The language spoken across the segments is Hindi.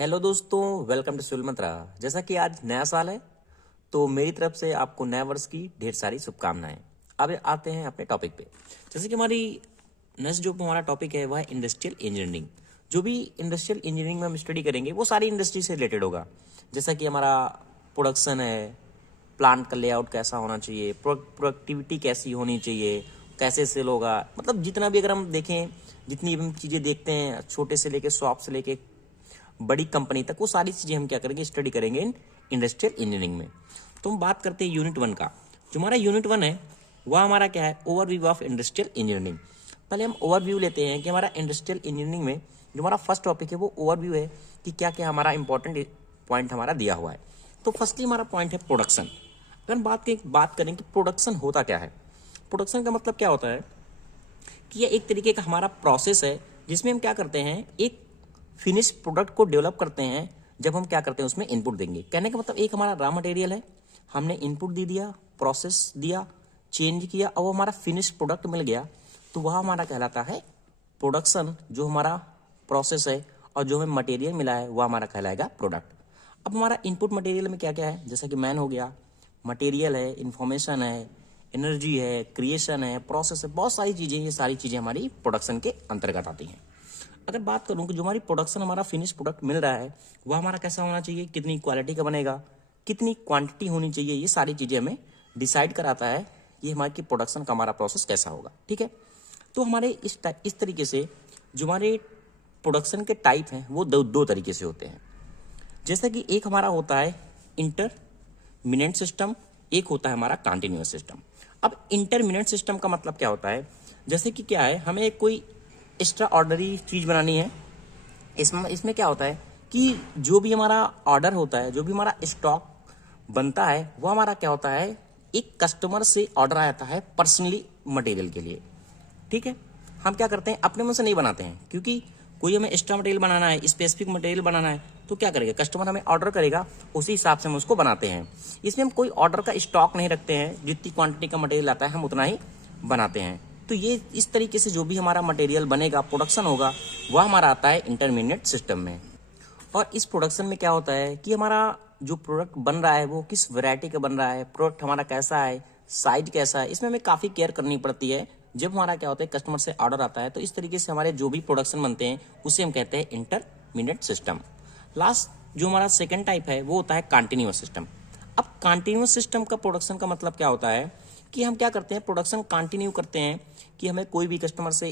हेलो दोस्तों, वेलकम टू सुल मंत्रा। जैसा कि आज नया साल है तो मेरी तरफ से आपको नए वर्ष की ढेर सारी शुभकामनाएं। अब आते हैं अपने टॉपिक पे। जैसे कि हमारी नेक्स्ट जो हमारा टॉपिक है वह है इंडस्ट्रियल इंजीनियरिंग। जो भी इंडस्ट्रियल इंजीनियरिंग में हम स्टडी करेंगे वो सारी इंडस्ट्री से रिलेटेड होगा। जैसा कि हमारा प्रोडक्शन है, प्लांट का लेआउट कैसा होना चाहिए, प्रोडक्टिविटी कैसी होनी चाहिए, कैसे सेल होगा, मतलब जितना भी अगर हम देखें, जितनी भी हम चीज़ें देखते हैं, छोटे से लेके शॉप से लेके बड़ी कंपनी तक, वो सारी चीज़ें हम क्या करेंगे, स्टडी करेंगे इन इंडस्ट्रियल इंजीनियरिंग में। तो हम बात करते हैं यूनिट 1 का। जो हमारा यूनिट 1 है वह हमारा क्या है, ओवरव्यू ऑफ इंडस्ट्रियल इंजीनियरिंग। पहले हम ओवरव्यू लेते हैं कि हमारा इंडस्ट्रियल इंजीनियरिंग में जो हमारा फर्स्ट टॉपिक है वो ओवरव्यू है कि क्या क्या हमारा इंपॉर्टेंट पॉइंट हमारा दिया हुआ है। तो फर्स्टली हमारा पॉइंट है प्रोडक्शन। अगर हम बात करें कि प्रोडक्शन होता क्या है, प्रोडक्शन का मतलब क्या होता है कि यह एक तरीके का हमारा प्रोसेस है जिसमें हम क्या करते हैं, एक फिनिश प्रोडक्ट को डेवलप करते हैं। जब हम क्या करते हैं उसमें इनपुट देंगे, कहने का मतलब एक हमारा रॉ मटेरियल है, हमने इनपुट दे दिया, प्रोसेस दिया, चेंज किया, और वो हमारा फिनिश प्रोडक्ट मिल गया, तो वह हमारा कहलाता है प्रोडक्शन। जो हमारा प्रोसेस है और जो हमें मटेरियल मिला है वह हमारा कहलाएगा प्रोडक्ट। अब हमारा इनपुट मटेरियल में क्या क्या है, जैसा कि मैन हो गया, मटेरियल है, इंफॉर्मेशन है, एनर्जी है, क्रिएशन है, प्रोसेस है, बहुत सारी चीज़ें, ये सारी चीज़ें हमारी प्रोडक्शन के अंतर्गत आती हैं। अगर बात करूं कि जो हमारी प्रोडक्शन, हमारा फिनिश प्रोडक्ट मिल रहा है वह हमारा कैसा होना चाहिए, कितनी क्वालिटी का बनेगा, कितनी क्वांटिटी होनी चाहिए, ये सारी चीज़ें हमें डिसाइड कराता है ये हमारी प्रोडक्शन का हमारा प्रोसेस कैसा होगा। ठीक है, तो हमारे इस तरीके से जो हमारे प्रोडक्शन के टाइप हैं वो दो तरीके से होते हैं। जैसे कि एक हमारा होता है इंटरमिनेंट सिस्टम, एक होता है हमारा कंटिन्यूअस सिस्टम। अब इंटरमिनेंट सिस्टम का मतलब क्या होता है, जैसे कि क्या है, हमें कोई एक्स्ट्रा ऑर्डनरी चीज़ बनानी है। इसमें क्या होता है कि जो भी हमारा ऑर्डर होता है, जो भी हमारा स्टॉक बनता है, वो हमारा क्या होता है, एक कस्टमर से ऑर्डर आता है पर्सनली मटेरियल के लिए। ठीक है, हम क्या करते हैं, अपने मन से नहीं बनाते हैं, क्योंकि कोई हमें एक्स्ट्रा मटेरियल बनाना है, स्पेसिफिक मटेरियल बनाना है, तो क्या करेगा, कस्टमर हमें ऑर्डर करेगा, उसी हिसाब से हम उसको बनाते हैं। इसमें हम कोई ऑर्डर का स्टॉक नहीं रखते हैं, जितनी क्वांटिटी का मटेरियल आता है हम उतना ही बनाते हैं। तो ये इस तरीके से जो भी हमारा मटेरियल बनेगा, प्रोडक्शन होगा, वह हमारा आता है इंटरमीडिएट सिस्टम में। और इस प्रोडक्शन में क्या होता है कि हमारा जो प्रोडक्ट बन रहा है वो किस वैरायटी का बन रहा है, प्रोडक्ट हमारा कैसा है, साइज कैसा है, इसमें हमें काफ़ी केयर करनी पड़ती है। जब हमारा क्या होता है, कस्टमर से ऑर्डर आता है, तो इस तरीके से हमारे जो भी प्रोडक्शन बनते हैं उसे हम कहते हैं इंटरमीडिएट सिस्टम। लास्ट जो हमारा सेकेंड टाइप है वो होता है कंटिन्यूअस सिस्टम। अब कंटिन्यूअस सिस्टम का प्रोडक्शन का मतलब क्या होता है कि हम क्या करते हैं, प्रोडक्शन कंटिन्यू करते हैं, कि हमें कोई भी कस्टमर से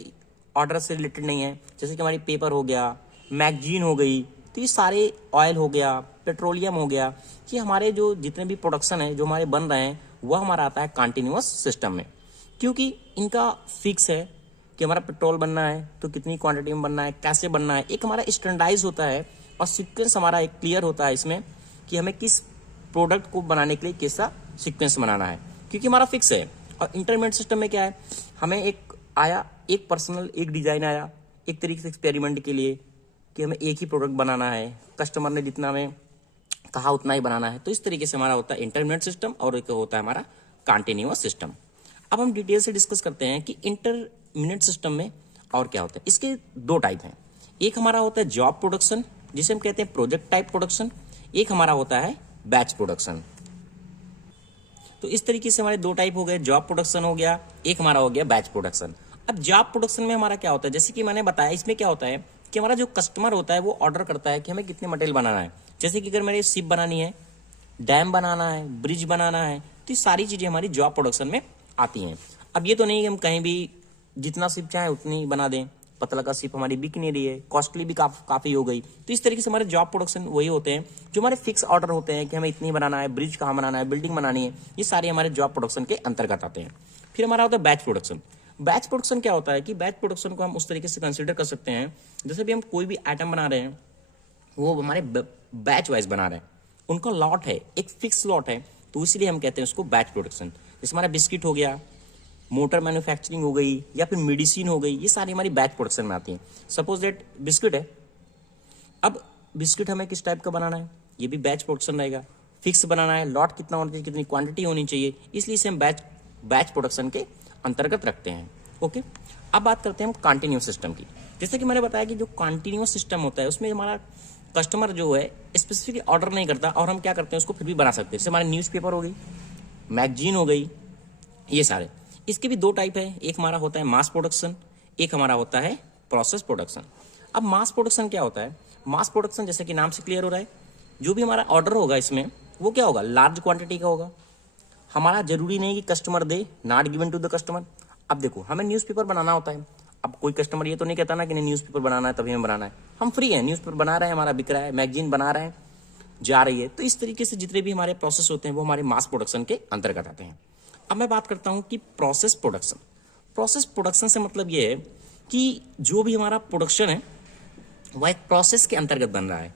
ऑर्डर से रिलेटेड नहीं है। जैसे कि हमारी पेपर हो गया, मैगजीन हो गई, तो ये सारे, ऑयल हो गया, पेट्रोलियम हो गया, कि हमारे जो जितने भी प्रोडक्शन है जो हमारे बन रहे हैं वह हमारा आता है कंटिन्यूअस सिस्टम में। क्योंकि इनका फिक्स है कि हमारा पेट्रोल बनना है तो कितनी क्वांटिटी में बनना है, कैसे बनना है, एक हमारा स्टैंडर्डाइज होता है, और सीक्वेंस हमारा एक क्लियर होता है इसमें कि हमें किस प्रोडक्ट को बनाने के लिए कैसा सीक्वेंस बनाना है, क्योंकि हमारा फिक्स है। और इंटरमीडिएट सिस्टम में क्या है, हमें एक पर्सनल एक डिजाइन आया, एक तरीके से एक्सपेरिमेंट के लिए, कि हमें एक ही प्रोडक्ट बनाना है, कस्टमर ने जितना हमें कहा उतना ही बनाना है। तो इस तरीके से हमारा होता है इंटरमीडिएट सिस्टम, और एक होता है हमारा कंटिन्यूअस सिस्टम। अब हम डिटेल से डिस्कस करते हैं कि इंटरमीडिएट सिस्टम में और क्या होता है। इसके दो टाइप हैं, एक हमारा होता है जॉब प्रोडक्शन जिसे हम कहते हैं प्रोजेक्ट टाइप प्रोडक्शन, एक हमारा होता है बैच प्रोडक्शन। तो इस तरीके से हमारे दो टाइप हो गए, जॉब प्रोडक्शन हो गया, एक हमारा हो गया बैच प्रोडक्शन। अब जॉब प्रोडक्शन में हमारा क्या होता है, जैसे कि मैंने बताया, इसमें क्या होता है कि हमारा जो कस्टमर होता है वो ऑर्डर करता है कि हमें कितने मटेरियल बनाना है। जैसे कि अगर मेरे शिप बनानी है, डैम बनाना है, ब्रिज बनाना है, तो ये सारी चीज़ें हमारी जॉब प्रोडक्शन में आती हैं। अब ये तो नहीं कि हम कहीं भी जितना शिप चाहें उतनी बना दें, पतला का शिप हमारी बिक नहीं रही है, कॉस्टली भी काफ़ी हो गई। तो इस तरीके से हमारे जॉब प्रोडक्शन वही होते हैं जो हमारे फिक्स ऑर्डर होते हैं कि हमें इतनी बनाना है, ब्रिज कहाँ बनाना है, बिल्डिंग बनानी है, ये सारे हमारे जॉब प्रोडक्शन के अंतर्गत आते हैं। फिर हमारा होता है बैच प्रोडक्शन। बैच प्रोडक्शन क्या होता है कि बैच प्रोडक्शन को हम उस तरीके से कंसिडर कर सकते हैं, जैसे भी हम कोई भी आइटम बना रहे हैं वो हमारे बैच वाइज बना रहे हैं, उनका लॉट है, एक फिक्स लॉट है, तो इसलिए हम कहते हैं उसको बैच प्रोडक्शन। जैसे हमारा बिस्किट हो गया, मोटर मैन्युफैक्चरिंग हो गई, या फिर मेडिसिन हो गई, ये सारी हमारी बैच प्रोडक्शन में आती हैं। सपोज दैट बिस्किट है, अब बिस्किट हमें किस टाइप का बनाना है, ये भी बैच प्रोडक्शन रहेगा, फिक्स बनाना है, लॉट कितना होना चाहिए, कितनी क्वांटिटी होनी चाहिए, इसलिए इसे हम बैच प्रोडक्शन के अंतर्गत रखते हैं। ओके, अब बात करते हैं हम कंटिन्यूअस सिस्टम की। जैसे कि मैंने बताया कि जो कंटिन्यूअस सिस्टम होता है उसमें हमारा कस्टमर जो है स्पेसिफिक ऑर्डर नहीं करता और हम क्या करते हैं उसको फिर भी बना सकते हैं। जैसे हमारे न्यूज़पेपर हो गई, मैगजीन हो गई, ये सारे। इसके भी दो टाइप है, एक हमारा होता है मास प्रोडक्शन, एक हमारा होता है प्रोसेस प्रोडक्शन। अब मास प्रोडक्शन क्या होता है? मास प्रोडक्शन जैसे कि नाम से क्लियर हो रहा है, जो भी हमारा ऑर्डर होगा इसमें वो क्या होगा, लार्ज क्वांटिटी का होगा। हमारा जरूरी नहीं कि कस्टमर दे, not given to the customer. अब देखो हमें न्यूज़पेपर बनाना होता है, अब कोई कस्टमर ये तो नहीं कहता ना कि नहीं न्यूज़पेपर बनाना है तभी हमें बनाना है, हम फ्री हैं, न्यूज़पेपर बना रहे हैं, हमारा बिक रहा है, मैगजीन बना रहे हैं, जा रही है। तो इस तरीके से जितने भी हमारे प्रोसेस होते हैं वो हमारे मास प्रोडक्शन के अंतर्गत आते हैं। अब मैं बात करता हूं कि प्रोसेस प्रोडक्शन। प्रोसेस प्रोडक्शन से मतलब ये है कि जो भी हमारा प्रोडक्शन है वह एक प्रोसेस के अंतर्गत बन रहा है।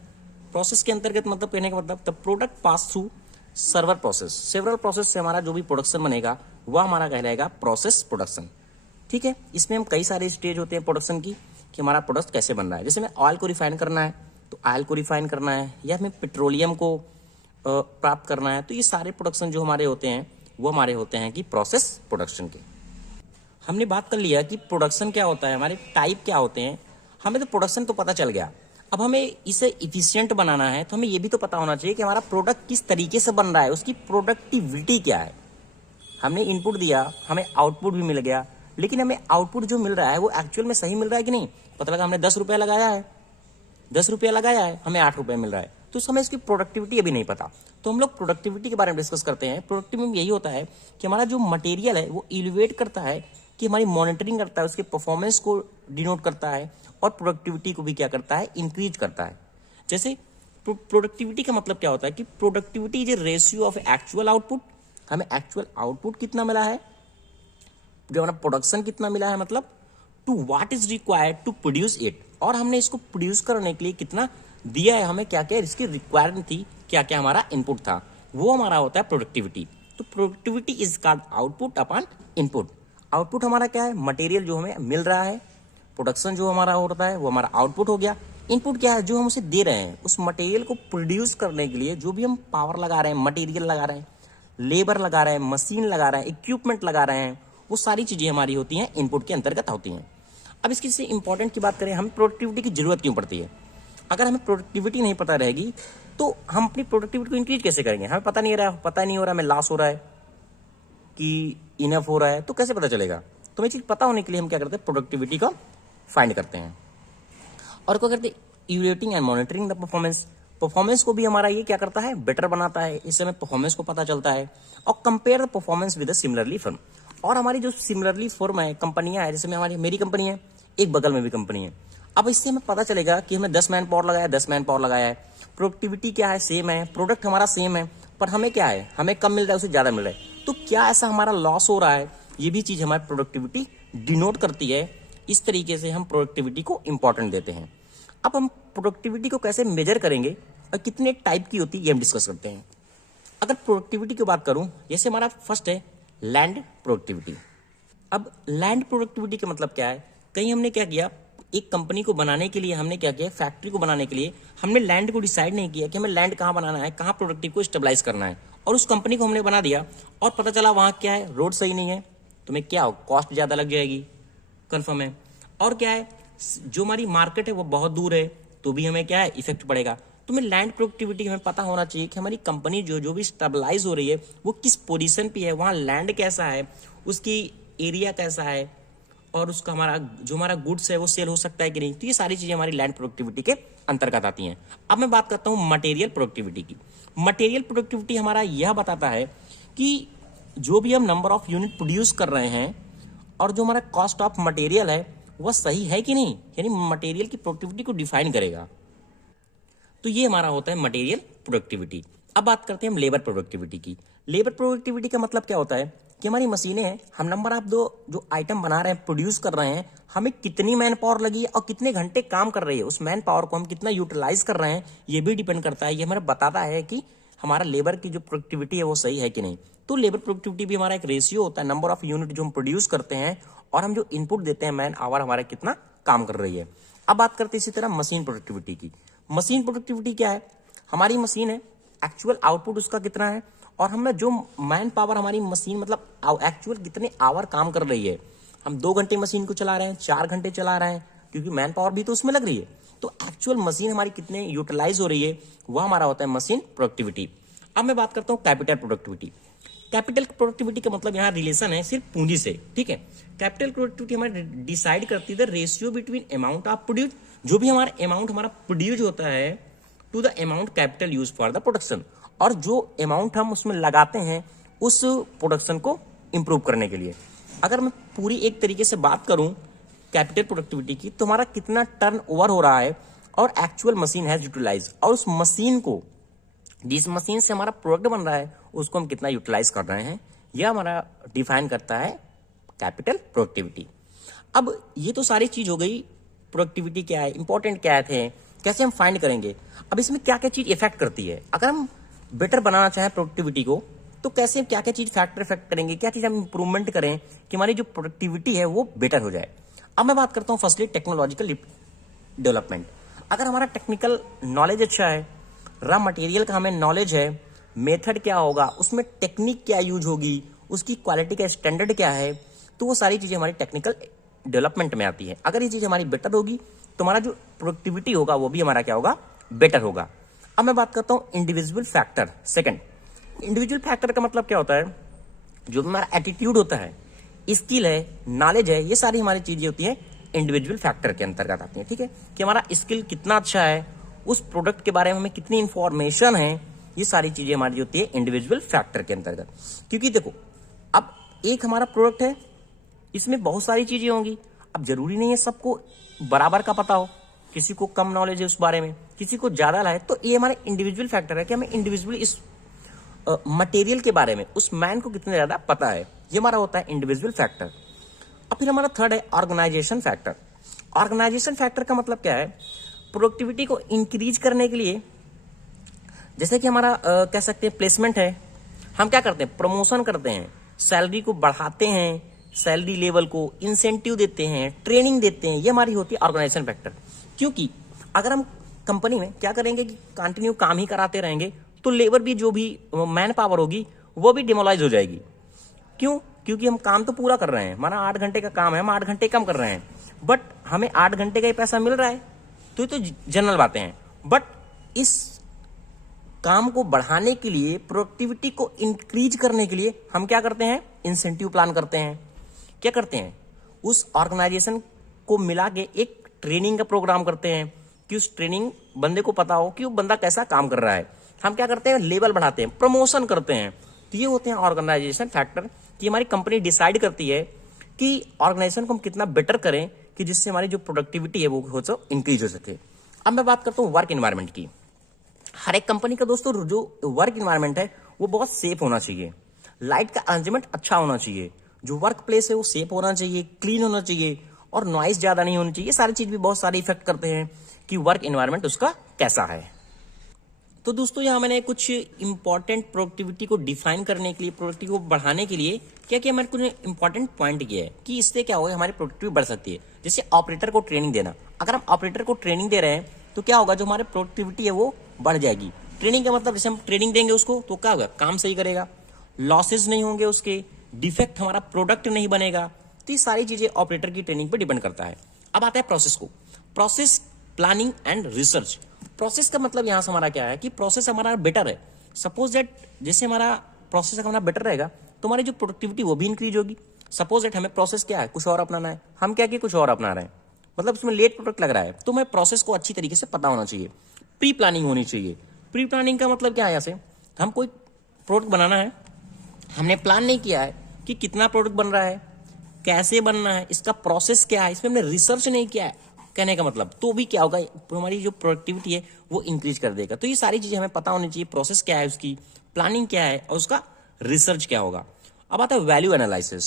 प्रोसेस के अंतर्गत मतलब कहने का मतलब the product pass through server process, several process से हमारा जो भी प्रोडक्शन बनेगा वह हमारा कहलाएगा प्रोसेस प्रोडक्शन। ठीक है, इसमें हम कई सारे स्टेज होते हैं प्रोडक्शन की कि हमारा प्रोडक्ट कैसे बन रहा है। जैसे में ऑयल को रिफाइन करना है तो ऑयल को रिफाइन करना है, या हमें पेट्रोलियम को प्राप्त करना है, तो ये सारे प्रोडक्शन जो हमारे होते हैं वो हमारे होते हैं कि प्रोसेस प्रोडक्शन के। हमने बात कर लिया कि प्रोडक्शन क्या होता है, हमारे टाइप क्या होते हैं। हमें तो प्रोडक्शन तो पता चल गया, अब हमें इसे इफिशिएंट बनाना है तो हमें ये भी तो पता होना चाहिए कि हमारा प्रोडक्ट किस तरीके से बन रहा है, उसकी प्रोडक्टिविटी क्या है। हमने इनपुट दिया, हमें आउटपुट भी मिल गया, लेकिन हमें आउटपुट जो मिल रहा है वो एक्चुअल में सही मिल रहा है कि नहीं। पता लगा हमने 10 रुपया लगाया है, 10 रुपया लगाया है, हमें 8 रुपये मिल रहा है, तो हमें इसकी प्रोडक्टिविटी अभी नहीं पता। तो हम लोग प्रोडक्टिविटी के बारे में डिस्कस करते हैं। प्रोडक्टिविटी में यही होता है कि हमारा जो मटेरियल है वो इलिवेट करता है, कि हमारी मॉनिटरिंग करता है, उसके परफॉर्मेंस को डिनोट करता है, और प्रोडक्टिविटी को भी क्या करता है, इंक्रीज करता है। जैसे प्रोडक्टिविटी का मतलब क्या होता है कि productivity is a ratio of actual output. हमें एक्चुअल आउटपुट कितना मिला है, जो हमारा प्रोडक्शन कितना मिला है, मतलब to what is required to produce it, और हमने इसको प्रोड्यूस करने के लिए कितना दिया है, हमें क्या क्या इसकी रिक्वायरमेंट थी, क्या क्या हमारा इनपुट था, वो हमारा होता है प्रोडक्टिविटी। तो productivity is called output upon input. Output हमारा क्या है, मटेरियल जो हमें मिल रहा है, प्रोडक्शन जो हमारा होता है वो हमारा आउटपुट हो गया। इनपुट क्या है, जो हम उसे दे रहे हैं, उस मटेरियल को प्रोड्यूस करने के लिए जो भी हम पावर लगा रहे हैं, मटेरियल लगा रहे हैं, लेबर लगा रहे हैं, मशीन लगा रहे हैं, इक्विपमेंट लगा रहे हैं, वो सारी चीजें हमारी होती हैं इनपुट के अंतर्गत होती हैं। अब इसकी से इंपॉर्टेंट की बात करें, हमें प्रोडक्टिविटी की जरूरत क्यों पड़ती है। अगर हमें प्रोडक्टिविटी नहीं पता रहेगी तो हम अपनी प्रोडक्टिविटी को इंक्रीज कैसे करेंगे। हमें पता नहीं हो रहा हमें लॉस हो रहा है कि इनफ हो रहा है, तो कैसे पता चलेगा। तो ये चीज पता होने के लिए हम क्या करते हैं, प्रोडक्टिविटी को फाइंड करते हैं। और क्या करते हैं, evaluating and monitoring the performance. Performance को भी हमारा ये क्या करता है, बेटर बनाता है, इससे हमें परफॉर्मेंस को पता चलता है। और compare the performance with the similarly firm. और हमारी जो सिमिलरली फर्म है, कंपनियां है, जैसे में हमारी मेरी कंपनी है, एक बगल में भी कंपनी है, अब इससे हमें पता चलेगा कि हमें 10 मैन पावर लगाया, 10 मैन पावर लगाया है, प्रोडक्टिविटी क्या है, सेम है, प्रोडक्ट हमारा सेम है, पर हमें क्या है, हमें कम मिल रहा है, उसे ज्यादा मिल रहा है, तो क्या ऐसा हमारा लॉस हो रहा है। ये भी चीज हमारी प्रोडक्टिविटी डिनोट करती है। इस तरीके से हम प्रोडक्टिविटी को इंपॉर्टेंट देते हैं। अब हम प्रोडक्टिविटी को कैसे मेजर करेंगे और कितने टाइप की होती है ये हम डिस्कस करते हैं। अगर प्रोडक्टिविटी की बात करूं, जैसे हमारा फर्स्ट है लैंड प्रोडक्टिविटी। अब लैंड प्रोडक्टिविटी का मतलब क्या है, कहीं हमने क्या किया, एक कंपनी को बनाने के लिए हमने क्या किया, फैक्ट्री को बनाने के लिए हमने लैंड को डिसाइड नहीं किया कि हमें लैंड कहाँ बनाना है, कहाँ प्रोडक्टिव को स्टेबलाइज करना है, और उस कंपनी को हमने बना दिया और पता चला वहां क्या है, रोड सही नहीं है, तुम्हें क्या हो, कॉस्ट ज्यादा लग जाएगी, कंफर्म है। और क्या है, जो हमारी मार्केट है वो बहुत दूर है, तो भी हमें क्या है, इफेक्ट पड़ेगा। तो हमें लैंड प्रोडक्टिविटी हमें पता होना चाहिए कि हमारी कंपनी जो भी स्टेबलाइज हो रही है वो किस पोजीशन पे है, वहां लैंड कैसा है, उसकी एरिया कैसा है, और उसका हमारा गुड्स है वो सेल हो सकता है कि नहीं। तो ये सारी चीजें हमारी लैंड प्रोडक्टिविटी के अंतर्गत आती हैं। अब मैं बात करता हूं मटेरियल प्रोडक्टिविटी की। मटेरियल प्रोडक्टिविटी हमारा यह बताता है कि जो भी हम नंबर ऑफ यूनिट प्रोड्यूस कर रहे हैं और जो हमारा कॉस्ट ऑफ मटेरियल है वह सही है कि नहीं, यानी मटेरियल की प्रोडक्टिविटी को डिफाइन करेगा। तो ये हमारा होता है मटेरियल प्रोडक्टिविटी। अब बात करते हैं हम लेबर प्रोडक्टिविटी की। लेबर प्रोडक्टिविटी का मतलब क्या होता है कि हमारी मशीनें हैं, हम नंबर ऑफ जो आइटम बना रहे हैं, प्रोड्यूस कर रहे हैं, हमें कितनी मैन पावर लगी है और कितने घंटे काम कर रही है, उस मैन पावर को हम कितना यूटिलाइज कर रहे हैं, ये भी डिपेंड करता है। ये हमें बताता है कि हमारा लेबर की जो प्रोडक्टिविटी है वो सही है कि नहीं। तो लेबर प्रोडक्टिविटी भी हमारा एक रेशियो होता है, नंबर ऑफ यूनिट जो हम प्रोड्यूस करते हैं और हम जो इनपुट देते हैं, मैन आवर हमारा कितना काम कर रही है। अब बात करते हैं इसी तरह मशीन प्रोडक्टिविटी की। मशीन प्रोडक्टिविटी क्या है, हमारी मशीन है, एक्चुअल आउटपुट उसका कितना है, और हमें जो मैन पावर हमारी मशीन मतलब एक्चुअल कितने आवर काम कर रही है। हम 2 घंटे मशीन को चला रहे हैं, 4 घंटे चला रहे हैं, क्योंकि मैन पावर भी तो उसमें लग रही है। तो एक्चुअल मशीन हमारी कितने यूटिलाइज हो रही है वह हमारा होता है मशीन प्रोडक्टिविटी। अब मैं बात करता हूँ कैपिटल प्रोडक्टिविटी। कैपिटल प्रोडक्टिविटी का मतलब यहाँ रिलेशन है सिर्फ पूंजी से, ठीक है। कैपिटल प्रोडक्टिविटी हमारे डिसाइड करती है the ratio between amount of produce, जो भी हमारा अमाउंट हमारा प्रोड्यूस होता है to the amount capital use for the production, और जो अमाउंट हम उसमें लगाते हैं उस प्रोडक्शन को इंप्रूव करने के लिए। अगर मैं पूरी एक तरीके से बात करूं कैपिटल प्रोडक्टिविटी की, तो हमारा कितना टर्न ओवर हो रहा है और एक्चुअल मशीन हैज यूटिलाइज, और उस मशीन को जिस मशीन से हमारा प्रोडक्ट बन रहा है उसको हम कितना यूटिलाइज कर रहे हैं, यह हमारा डिफाइन करता है कैपिटल प्रोडक्टिविटी। अब ये तो सारी चीज हो गई, प्रोडक्टिविटी क्या है, इंपॉर्टेंट क्या थे, कैसे हम फाइंड करेंगे। अब इसमें क्या क्या चीज इफेक्ट करती है, अगर हम बेटर बनाना चाहें प्रोडक्टिविटी को तो कैसे क्या क्या चीज फैक्टर इफेक्ट करेंगे, क्या चीज हम इंप्रूवमेंट करें कि हमारी जो प्रोडक्टिविटी है वो बेटर हो जाए। अब मैं बात करता हूँ फर्स्टली टेक्नोलॉजिकल डेवलपमेंट। अगर हमारा टेक्निकल नॉलेज अच्छा है, रॉ मटेरियल का हमें नॉलेज है, मेथड क्या होगा, उसमें टेक्निक क्या यूज होगी, उसकी क्वालिटी का स्टैंडर्ड क्या है, तो वो सारी चीजें हमारी टेक्निकल डेवलपमेंट में आती है। अगर ये चीज हमारी बेटर होगी तो हमारा जो प्रोडक्टिविटी होगा वो भी हमारा क्या होगा, बेटर होगा। अब मैं बात करता हूँ individual factor. Second, individual factor का मतलब क्या होता है, जो हमारा एटीट्यूड होता है, स्किल है, नॉलेज है, ये सारी हमारी चीजें होती है इंडिविजुअल फैक्टर के अंतर्गत आती है, ठीक है। कि हमारा स्किल कितना अच्छा है, उस प्रोडक्ट के बारे में हमें कितनी इंफॉर्मेशन है, ये सारी चीजें हमारी होती है इंडिविजुअल फैक्टर के अंतर्गत। क्योंकि देखो अब एक हमारा प्रोडक्ट है, इसमें बहुत सारी चीजें होंगी, अब जरूरी नहीं है सबको बराबर का पता हो, किसी को कम नॉलेज है उस बारे में, किसी को ज्यादा है, तो ये हमारे इंडिविजुअल फैक्टर है कि हमें इंडिविजुअली इस मटेरियल के बारे में उस मैन को कितना ज्यादा पता है, ये हमारा होता है इंडिविजुअल फैक्टर। अब फिर हमारा थर्ड है ऑर्गेनाइजेशन फैक्टर। ऑर्गेनाइजेशन फैक्टर का मतलब क्या है, प्रोडक्टिविटी को इंक्रीज करने के लिए, जैसे कि हमारा कह सकते हैं प्लेसमेंट है, हम क्या करते हैं, प्रमोशन करते हैं, सैलरी को बढ़ाते हैं, सैलरी लेवल को इंसेंटिव देते हैं, ट्रेनिंग देते हैं, ये हमारी होती है ऑर्गेनाइजेशन फैक्टर। क्योंकि अगर हम कंपनी में क्या करेंगे कि कंटिन्यू काम ही कराते रहेंगे तो लेबर भी, जो भी मैन पावर होगी वो भी डिमोलाइज हो जाएगी। क्यों, क्योंकि हम काम तो पूरा कर रहे हैं, हमारा 8 घंटे का काम है, हम 8 घंटे कम कर रहे हैं, बट हमें 8 घंटे का ही पैसा मिल रहा है, तो ये तो जनरल बातें हैं। बट इस काम को बढ़ाने के लिए, प्रोडक्टिविटी को इंक्रीज करने के लिए हम क्या करते हैं, इंसेंटिव प्लान करते हैं। क्या करते हैं, उस ऑर्गेनाइजेशन को मिला के एक ट्रेनिंग का प्रोग्राम करते हैं कि उस ट्रेनिंग बंदे को पता हो कि वो बंदा कैसा काम कर रहा है। हम क्या करते हैं, लेवल बढ़ाते हैं, प्रमोशन करते हैं। तो ये होते हैं ऑर्गेनाइजेशन फैक्टर, कि हमारी कंपनी डिसाइड करती है कि ऑर्गेनाइजेशन को हम कितना बेटर करें कि जिससे हमारी जो प्रोडक्टिविटी है वो हो तो इंक्रीज हो सके। अब मैं बात करता हूँ वर्क एनवायरनमेंट की। हर एक कंपनी का दोस्तों जो वर्क एनवायरनमेंट है वो बहुत सेफ होना चाहिए, लाइट का अरेंजमेंट अच्छा होना चाहिए, जो वर्क प्लेस है वो सेफ होना चाहिए, क्लीन होना चाहिए, और नॉइस ज्यादा नहीं होनी चाहिए। ये सारी चीज भी बहुत सारे इफेक्ट करते हैं कि वर्क एनवायरनमेंट उसका कैसा है। तो दोस्तों यहाँ मैंने कुछ इंपॉर्टेंट प्रोडक्टिविटी को डिफाइन करने के लिए, प्रोडक्टिविटी को बढ़ाने के लिए क्या किया, मैंने कुछ इंपॉर्टेंट पॉइंट किया है कि इससे क्या होगा, हमारी प्रोडक्टिविटी बढ़ सकती है। जैसे ऑपरेटर को ट्रेनिंग देना, अगर हम ऑपरेटर को ट्रेनिंग दे रहे हैं तो क्या होगा, जो हमारी प्रोडक्टिविटी है वो बढ़ जाएगी। ट्रेनिंग का मतलब जैसे हम ट्रेनिंग देंगे उसको तो क्या होगा, काम सही करेगा, लॉसेज नहीं होंगे उसके, डिफेक्ट हमारा प्रोडक्ट नहीं बनेगा। तो ये सारी चीजें ऑपरेटर की ट्रेनिंग पे डिपेंड करता है। अब आता है प्रोसेस को, process planning and research. Process का मतलब यहां से हमारा क्या है कि प्रोसेस हमारा बेटर है। सपोज दैट जैसे हमारा प्रोसेस हमारा बेटर रहेगा तो हमारी जो प्रोडक्टिविटी वो भी इंक्रीज होगी। सपोज दैट हमें प्रोसेस क्या है, कुछ और अपनाना है, हम क्या कि कुछ और अपना रहे हैं, मतलब उसमें लेट प्रोडक्ट लग रहा है, तो हमें प्रोसेस को अच्छी तरीके से पता होना चाहिए, प्री प्लानिंग होनी चाहिए। प्री प्लानिंग का मतलब क्या है, यहाँ से हम कोई प्रोडक्ट बनाना है, हमने प्लान नहीं किया है कि कितना प्रोडक्ट बन रहा है, कैसे बनना है, इसका प्रोसेस क्या है, इसमें हमने रिसर्च नहीं किया है, कहने का मतलब तो भी क्या होगा, हमारी जो प्रोडक्टिविटी है वो इंक्रीज कर देगा। तो ये सारी चीजें हमें पता होनी चाहिए, प्रोसेस क्या है उसकी, प्लानिंग क्या है और उसका रिसर्च क्या होगा। अब आता है वैल्यू एनालिसिस।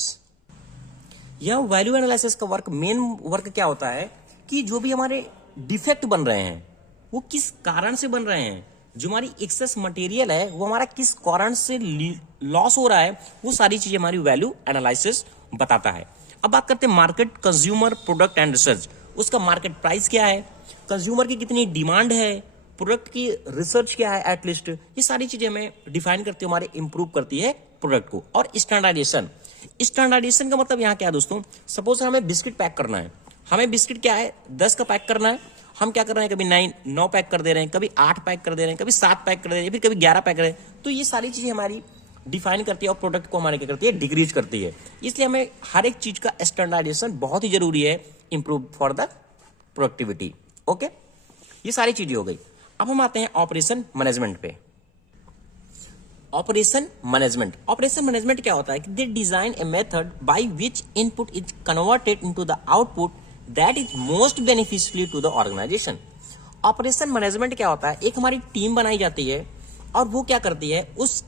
यह वैल्यू एनालिसिस का वर्क, मेन वर्क क्या होता है कि जो भी हमारे डिफेक्ट बन रहे हैं वो किस कारण से बन रहे हैं, जो हमारी एक्सेस मटेरियल है वो हमारा किस कारण से लॉस हो रहा है, वो सारी चीजें हमारी वैल्यू एनालिसिस बताता है। अब बात करते हैं market, consumer, product and research. उसका मार्केट प्राइस क्या है, कंज्यूमर की कितनी डिमांड है, प्रोडक्ट की रिसर्च क्या है, एटलीस्ट ये सारी चीजें हमें डिफाइन करती है, हमारे इंप्रूव करती है प्रोडक्ट को। और स्टैंडर्डाइजेशन, स्टैंडर्डाइजेशन का मतलब यहाँ क्या है दोस्तों, सपोज हमें बिस्किट पैक करना है, हमें बिस्किट क्या है 10 का पैक करना है हम क्या कर रहे हैं, कभी 9 पैक कर दे रहे हैं, कभी 8 पैक कर दे रहे हैं, कभी 7 पैक कर दे रहे हैं, फिर कभी 11 पैक कर रहे हैं। तो ये सारी चीजें हमारी डिफाइन करती है और प्रोडक्ट को हमारे क्या करती है, डिक्रीज करती है। इसलिए हमें हर एक चीज का स्टैंडर्डाइजेशन बहुत ही जरूरी है, improve for the productivity. Okay, ये सारी चीजें हो गई। अब हम आते हैं ऑपरेशन मैनेजमेंट पे। ऑपरेशन मैनेजमेंट क्या होता है कि they design a method by which input is converted into the output that is most beneficial to the organisation. Operation management क्या होता है, एक हमारी टीम बनाई जाती है और वो क्या करती है, उस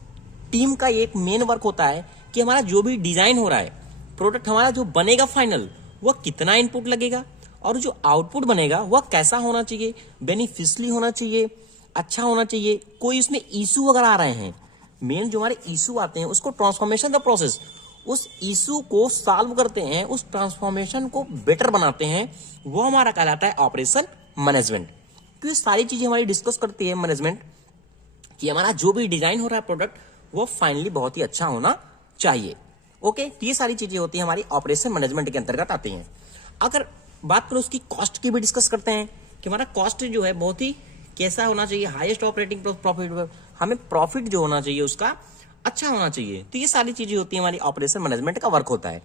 टीम का एक मेन वर्क होता है कि हमारा जो भी डिजाइन हो रहा है, प्रोडक्ट हमारा जो बनेगा फाइनल, वह कितना इनपुट लगेगा और जो आउटपुट बनेगा वह कैसा होना चाहिए, बेनिफिशियली होना चाहिए, अच्छा होना चाहिए, कोई उसमें इशू अगर आ रहे हैं, मेन जो हमारे इशू आते हैं उसको ट्रांसफॉर्मेशन द प्रोसेस, उस इशू को सॉल्व करते हैं, उस ट्रांसफॉर्मेशन को बेटर बनाते हैं, वो हमारा कहलाता है ऑपरेशन मैनेजमेंट। तो ये सारी चीजें हमारी डिस्कस करती है मैनेजमेंट कि हमारा जो भी डिजाइन हो रहा है प्रोडक्ट, वो फाइनली बहुत ही अच्छा होना चाहिए। ओके, तो ये सारी चीजें होती है हमारी ऑपरेशन मैनेजमेंट के अंतर्गत आती हैं। अगर बात करो उसकी कॉस्ट की भी डिस्कस करते हैं कि हमारा कॉस्ट जो है बहुत ही कैसा होना चाहिए, हाईएस्ट ऑपरेटिंग प्रॉफिट, हमें प्रॉफिट जो होना चाहिए उसका अच्छा होना चाहिए। तो ये सारी चीजें होती है हमारी ऑपरेशन मैनेजमेंट का वर्क होता है।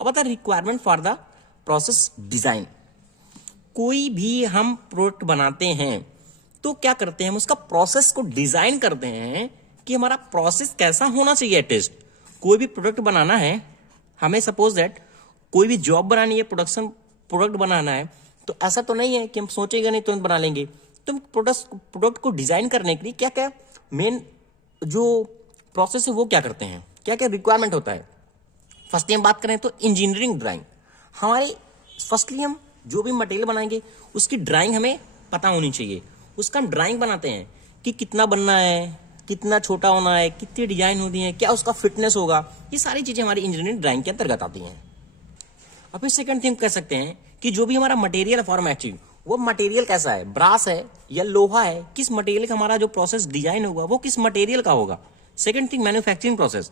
अब आता है requirement for the process design. कोई भी हम प्रोडक्ट बनाते हैं तो क्या करते हैं, हम उसका प्रोसेस को डिजाइन करते हैं कि हमारा प्रोसेस कैसा होना चाहिए। एटलीस्ट कोई भी प्रोडक्ट बनाना है, हमें सपोज दैट कोई भी जॉब बनानी है, प्रोडक्ट बनाना है, तो ऐसा तो नहीं है कि हम सोचेंगे नहीं तुरंत बना लेंगे। तो प्रोडक्ट को डिजाइन करने के लिए क्या क्या मेन जो प्रोसेस है वो क्या करते हैं, क्या क्या रिक्वायरमेंट होता है। फर्स्टली हम बात करें तो इंजीनियरिंग ड्राइंग। हमारी फर्स्टली हम जो भी मटेरियल बनाएंगे उसकी ड्राइंग हमें पता होनी चाहिए। उसका हम ड्राइंग बनाते हैं कि कितना बनना है, कितना छोटा होना है, कितनी डिजाइन होती है, क्या उसका फिटनेस होगा। ये सारी चीजें हमारी इंजीनियरिंग ड्राइंग के अंतर्गत आती हैं। अब फिर सेकंड थिंग कह सकते हैं कि जो भी हमारा मटेरियल फॉर मैचिंग, वो मटेरियल कैसा है, ब्रास है या लोहा है, किस मटेरियल का हमारा जो प्रोसेस डिजाइन होगा वो किस मटेरियल का होगा। सेकंड थिंग मैन्युफैक्चरिंग प्रोसेस,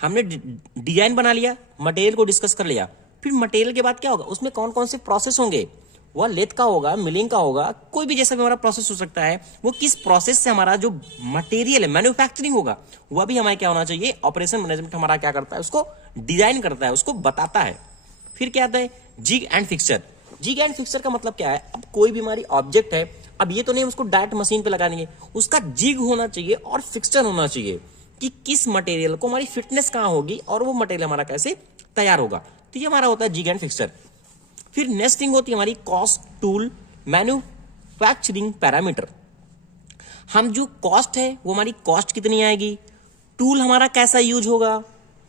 हमने डिजाइन बना लिया, मटेरियल को डिस्कस कर लिया, फिर मटेरियल के बाद क्या होगा, उसमें कौन कौन से प्रोसेस होंगे, वह लेथ का होगा, मिलिंग का होगा, कोई भी जैसा भी हमारा प्रोसेस हो सकता है, वो किस प्रोसेस से हमारा जो मटेरियल है मैन्युफैक्चरिंग होगा, वह भी हमारे क्या होना चाहिए। ऑपरेशन मैनेजमेंट हमारा क्या करता है, उसको डिजाइन करता है, उसको बताता है। फिर क्या आता है jig and fixture. Jig and fixture का मतलब क्या है, अब कोई भी हमारी ऑब्जेक्ट है, अब ये तो नहीं उसको डायरेक्ट मशीन पे लगा देंगे, उसका जिग होना चाहिए और फिक्सचर होना चाहिए कि किस मटेरियल को हमारी फिटनेस कहां होगी और वो मटेरियल हमारा कैसे तैयार होगा। तो ये हमारा होता है जिग एंड फिक्सचर। फिर नेक्स्ट थिंग होती है हमारी कॉस्ट टूल मैन्युफैक्चरिंग पैरामीटर। हम जो कॉस्ट है वो हमारी कॉस्ट कितनी आएगी, टूल हमारा कैसा यूज होगा,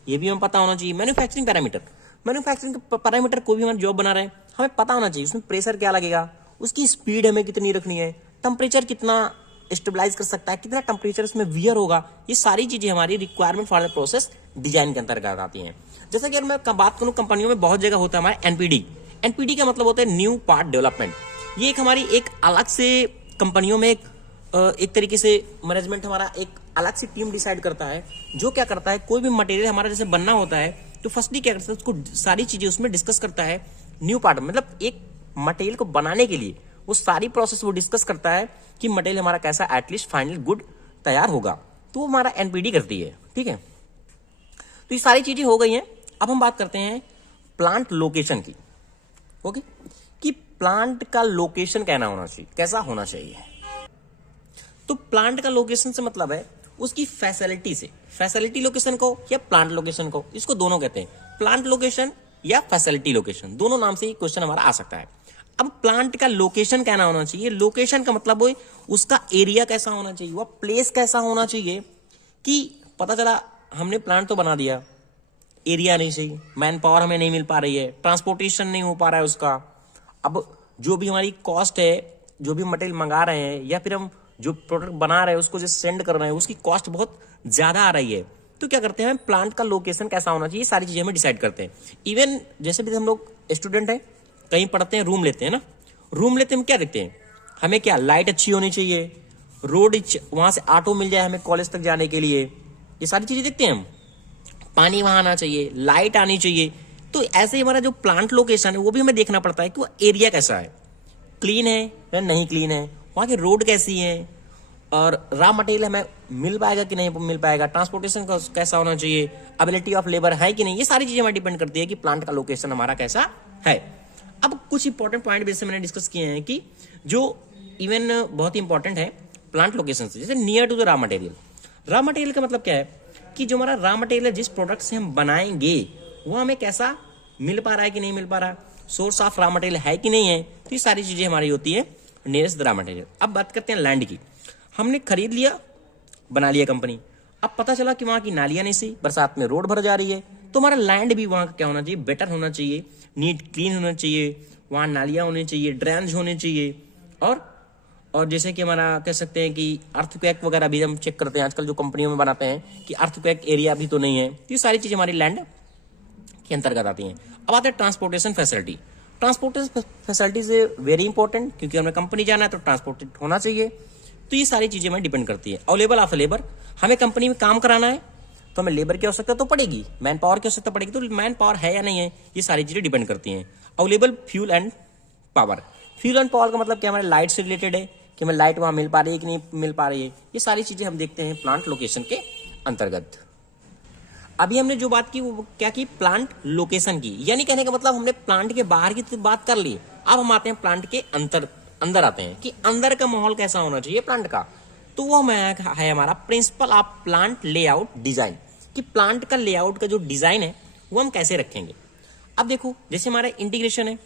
ये भी हमें पता होना चाहिए। मैन्युफैक्चरिंग पैरामीटर, मैन्युफैक्चरिंग पैरामीटर कोई भी हम जॉब बना रहे हैं हमें पता होना चाहिए, उसमें प्रेशर क्या लगेगा, उसकी स्पीड हमें कितनी रखनी है, टेम्परेचर कितना स्टेबलाइज कर सकता है, कितना टेम्परेचर उसमें वियर होगा। ये सारी चीजें हमारी requirement for the process design के अंतर्गत आती हैं। जैसे कि अगर मैं बात करूं कंपनियों में बहुत जगह होता है हमारा एनपीडी। एनपीडी का मतलब होता है न्यू पार्ट डेवलपमेंट। ये एक हमारी एक अलग से कंपनियों में एक तरीके से मैनेजमेंट हमारा एक अलग से टीम डिसाइड करता है, जो क्या करता है कोई भी मटेरियल हमारा जैसे बनना होता है तो फर्स्टली क्या करता है उसको सारी चीजें उसमें डिस्कस करता है। न्यू पार्ट मतलब एक मटेरियल को बनाने के लिए वो सारी प्रोसेस वो डिस्कस करता है कि मटेरियल हमारा कैसा एटलीस्ट फाइनल गुड तैयार होगा, तो वो हमारा एनपीडी करती है। ठीक है, तो ये सारी चीजें हो गई हैं। अब हम बात करते हैं प्लांट लोकेशन की। ओके, कि प्लांट का लोकेशन कहना होना चाहिए, कैसा होना चाहिए। तो प्लांट का लोकेशन से मतलब है उसकी फैसिलिटी से, फैसिलिटी लोकेशन को या प्लांट लोकेशन को, इसको दोनों कहते हैं, प्लांट लोकेशन या फैसिलिटी लोकेशन, दोनों नाम से ये क्वेश्चन हमारा आ सकता है। अब प्लांट का लोकेशन कहना होना चाहिए, लोकेशन का मतलब वो उसका एरिया कैसा होना चाहिए, वह प्लेस कैसा होना चाहिए कि पता चला हमने प्लांट तो बना दिया, एरिया नहीं सही, मैन पावर हमें नहीं मिल पा रही है, ट्रांसपोर्टेशन नहीं हो पा रहा है उसका। अब जो भी हमारी कॉस्ट है, जो भी मटेरियल मंगा रहे हैं या फिर हम जो प्रोडक्ट बना रहे हैं उसको जो सेंड कर रहे हैं उसकी कॉस्ट बहुत ज्यादा आ रही है, तो क्या करते हैं प्लांट का लोकेशन कैसा होना चाहिए, सारी चीजें हमें डिसाइड करते हैं। इवन जैसे भी हम लोग स्टूडेंट हैं, कहीं पढ़ते हैं, रूम लेते हैं ना, रूम लेते हैं हम क्या देखते हैं, हमें क्या लाइट अच्छी होनी चाहिए, रोड वहां से ऑटो मिल जाए हमें कॉलेज तक जाने के लिए, ये सारी चीजें देखते हैं हम। पानी वहां आना चाहिए, लाइट आनी चाहिए। तो ऐसे ही हमारा जो प्लांट लोकेशन है वो भी हमें देखना पड़ता है कि वो एरिया कैसा है, क्लीन है या नहीं क्लीन है, वहाँ की रोड कैसी है, और रॉ मटेरियल हमें मिल पाएगा कि नहीं मिल पाएगा, ट्रांसपोर्टेशन का कैसा होना चाहिए, अबिलिटी ऑफ लेबर है कि नहीं, ये सारी चीजें हमें डिपेंड करती है कि प्लांट का लोकेशन हमारा कैसा है। अब कुछ इंपॉर्टेंट पॉइंट जैसे मैंने डिस्कस किए हैं कि जो इवन बहुत ही इंपॉर्टेंट है प्लांट लोकेशन से, जैसे near to the raw material. Raw material का मतलब क्या है कि जो हमारा रॉ मटेरियल जिस प्रोडक्ट से हम बनाएंगे वो हमें कैसा मिल पा रहा है कि नहीं मिल पा रहा, सोर्स ऑफ रॉ मटेरियल है कि नहीं है, तो ये सारी चीजें हमारी होती है नियरेस्ट रॉ मटेरियल। अब बात करते हैं लैंड की। हमने खरीद लिया, बना लिया कंपनी, अब पता चला कि वहां की नालियां नहीं सही, बरसात में रोड भर जा रही है, तो हमारा लैंड भी वहां का क्या होना चाहिए, बेटर होना चाहिए, नीट क्लीन होना चाहिए, वहां नालियां होनी चाहिए, ड्रेनेज होने चाहिए, और जैसे कि हमारा कह सकते हैं कि अर्थक्वेक वगैरह भी हम चेक करते हैं आजकल जो कंपनियों में बनाते हैं कि अर्थक्वेक एरिया भी तो नहीं है, तो ये सारी चीजें हमारी लैंड के अंतर्गत आती हैं। अब आते हैं ट्रांसपोर्टेशन फैसिलिटी। ट्रांसपोर्टेशन फैसिलिटी से वेरी इंपॉर्टेंट, क्योंकि हमें कंपनी जाना है तो ट्रांसपोर्टेड होना चाहिए, तो ये सारी चीजें हमें डिपेंड करती है। अवेलेबल ऑफ लेबर, हमें कंपनी में काम कराना है तो हमें लेबर की आवश्यकता तो पड़ेगी, मैन पावर की आवश्यकता पड़ेगी, तो मैन पावर है या नहीं है, ये सारी चीजें डिपेंड करती हैं। Available fuel and power, fuel and power का मतलब क्या, हमारे लाइट से रिलेटेड है कि हमें लाइट वहां मिल पा रही है कि नहीं मिल पा रही है, ये सारी चीजें हम देखते हैं प्लांट लोकेशन के अंतर्गत। अभी हमने जो बात की वो क्या की, प्लांट लोकेशन की, यानी कहने का मतलब हमने प्लांट के बाहर की तो बात कर ली, अब हम आते हैं प्लांट के अंदर आते हैं कि अंदर का माहौल कैसा होना चाहिए प्लांट का। तो वो है हमारा principle of plant layout design, कि प्लांट का लेआउट का जो डिजाइन है वो हम कैसे रखेंगे। अब देखो जैसे हमारा इंटीग्रेशन है,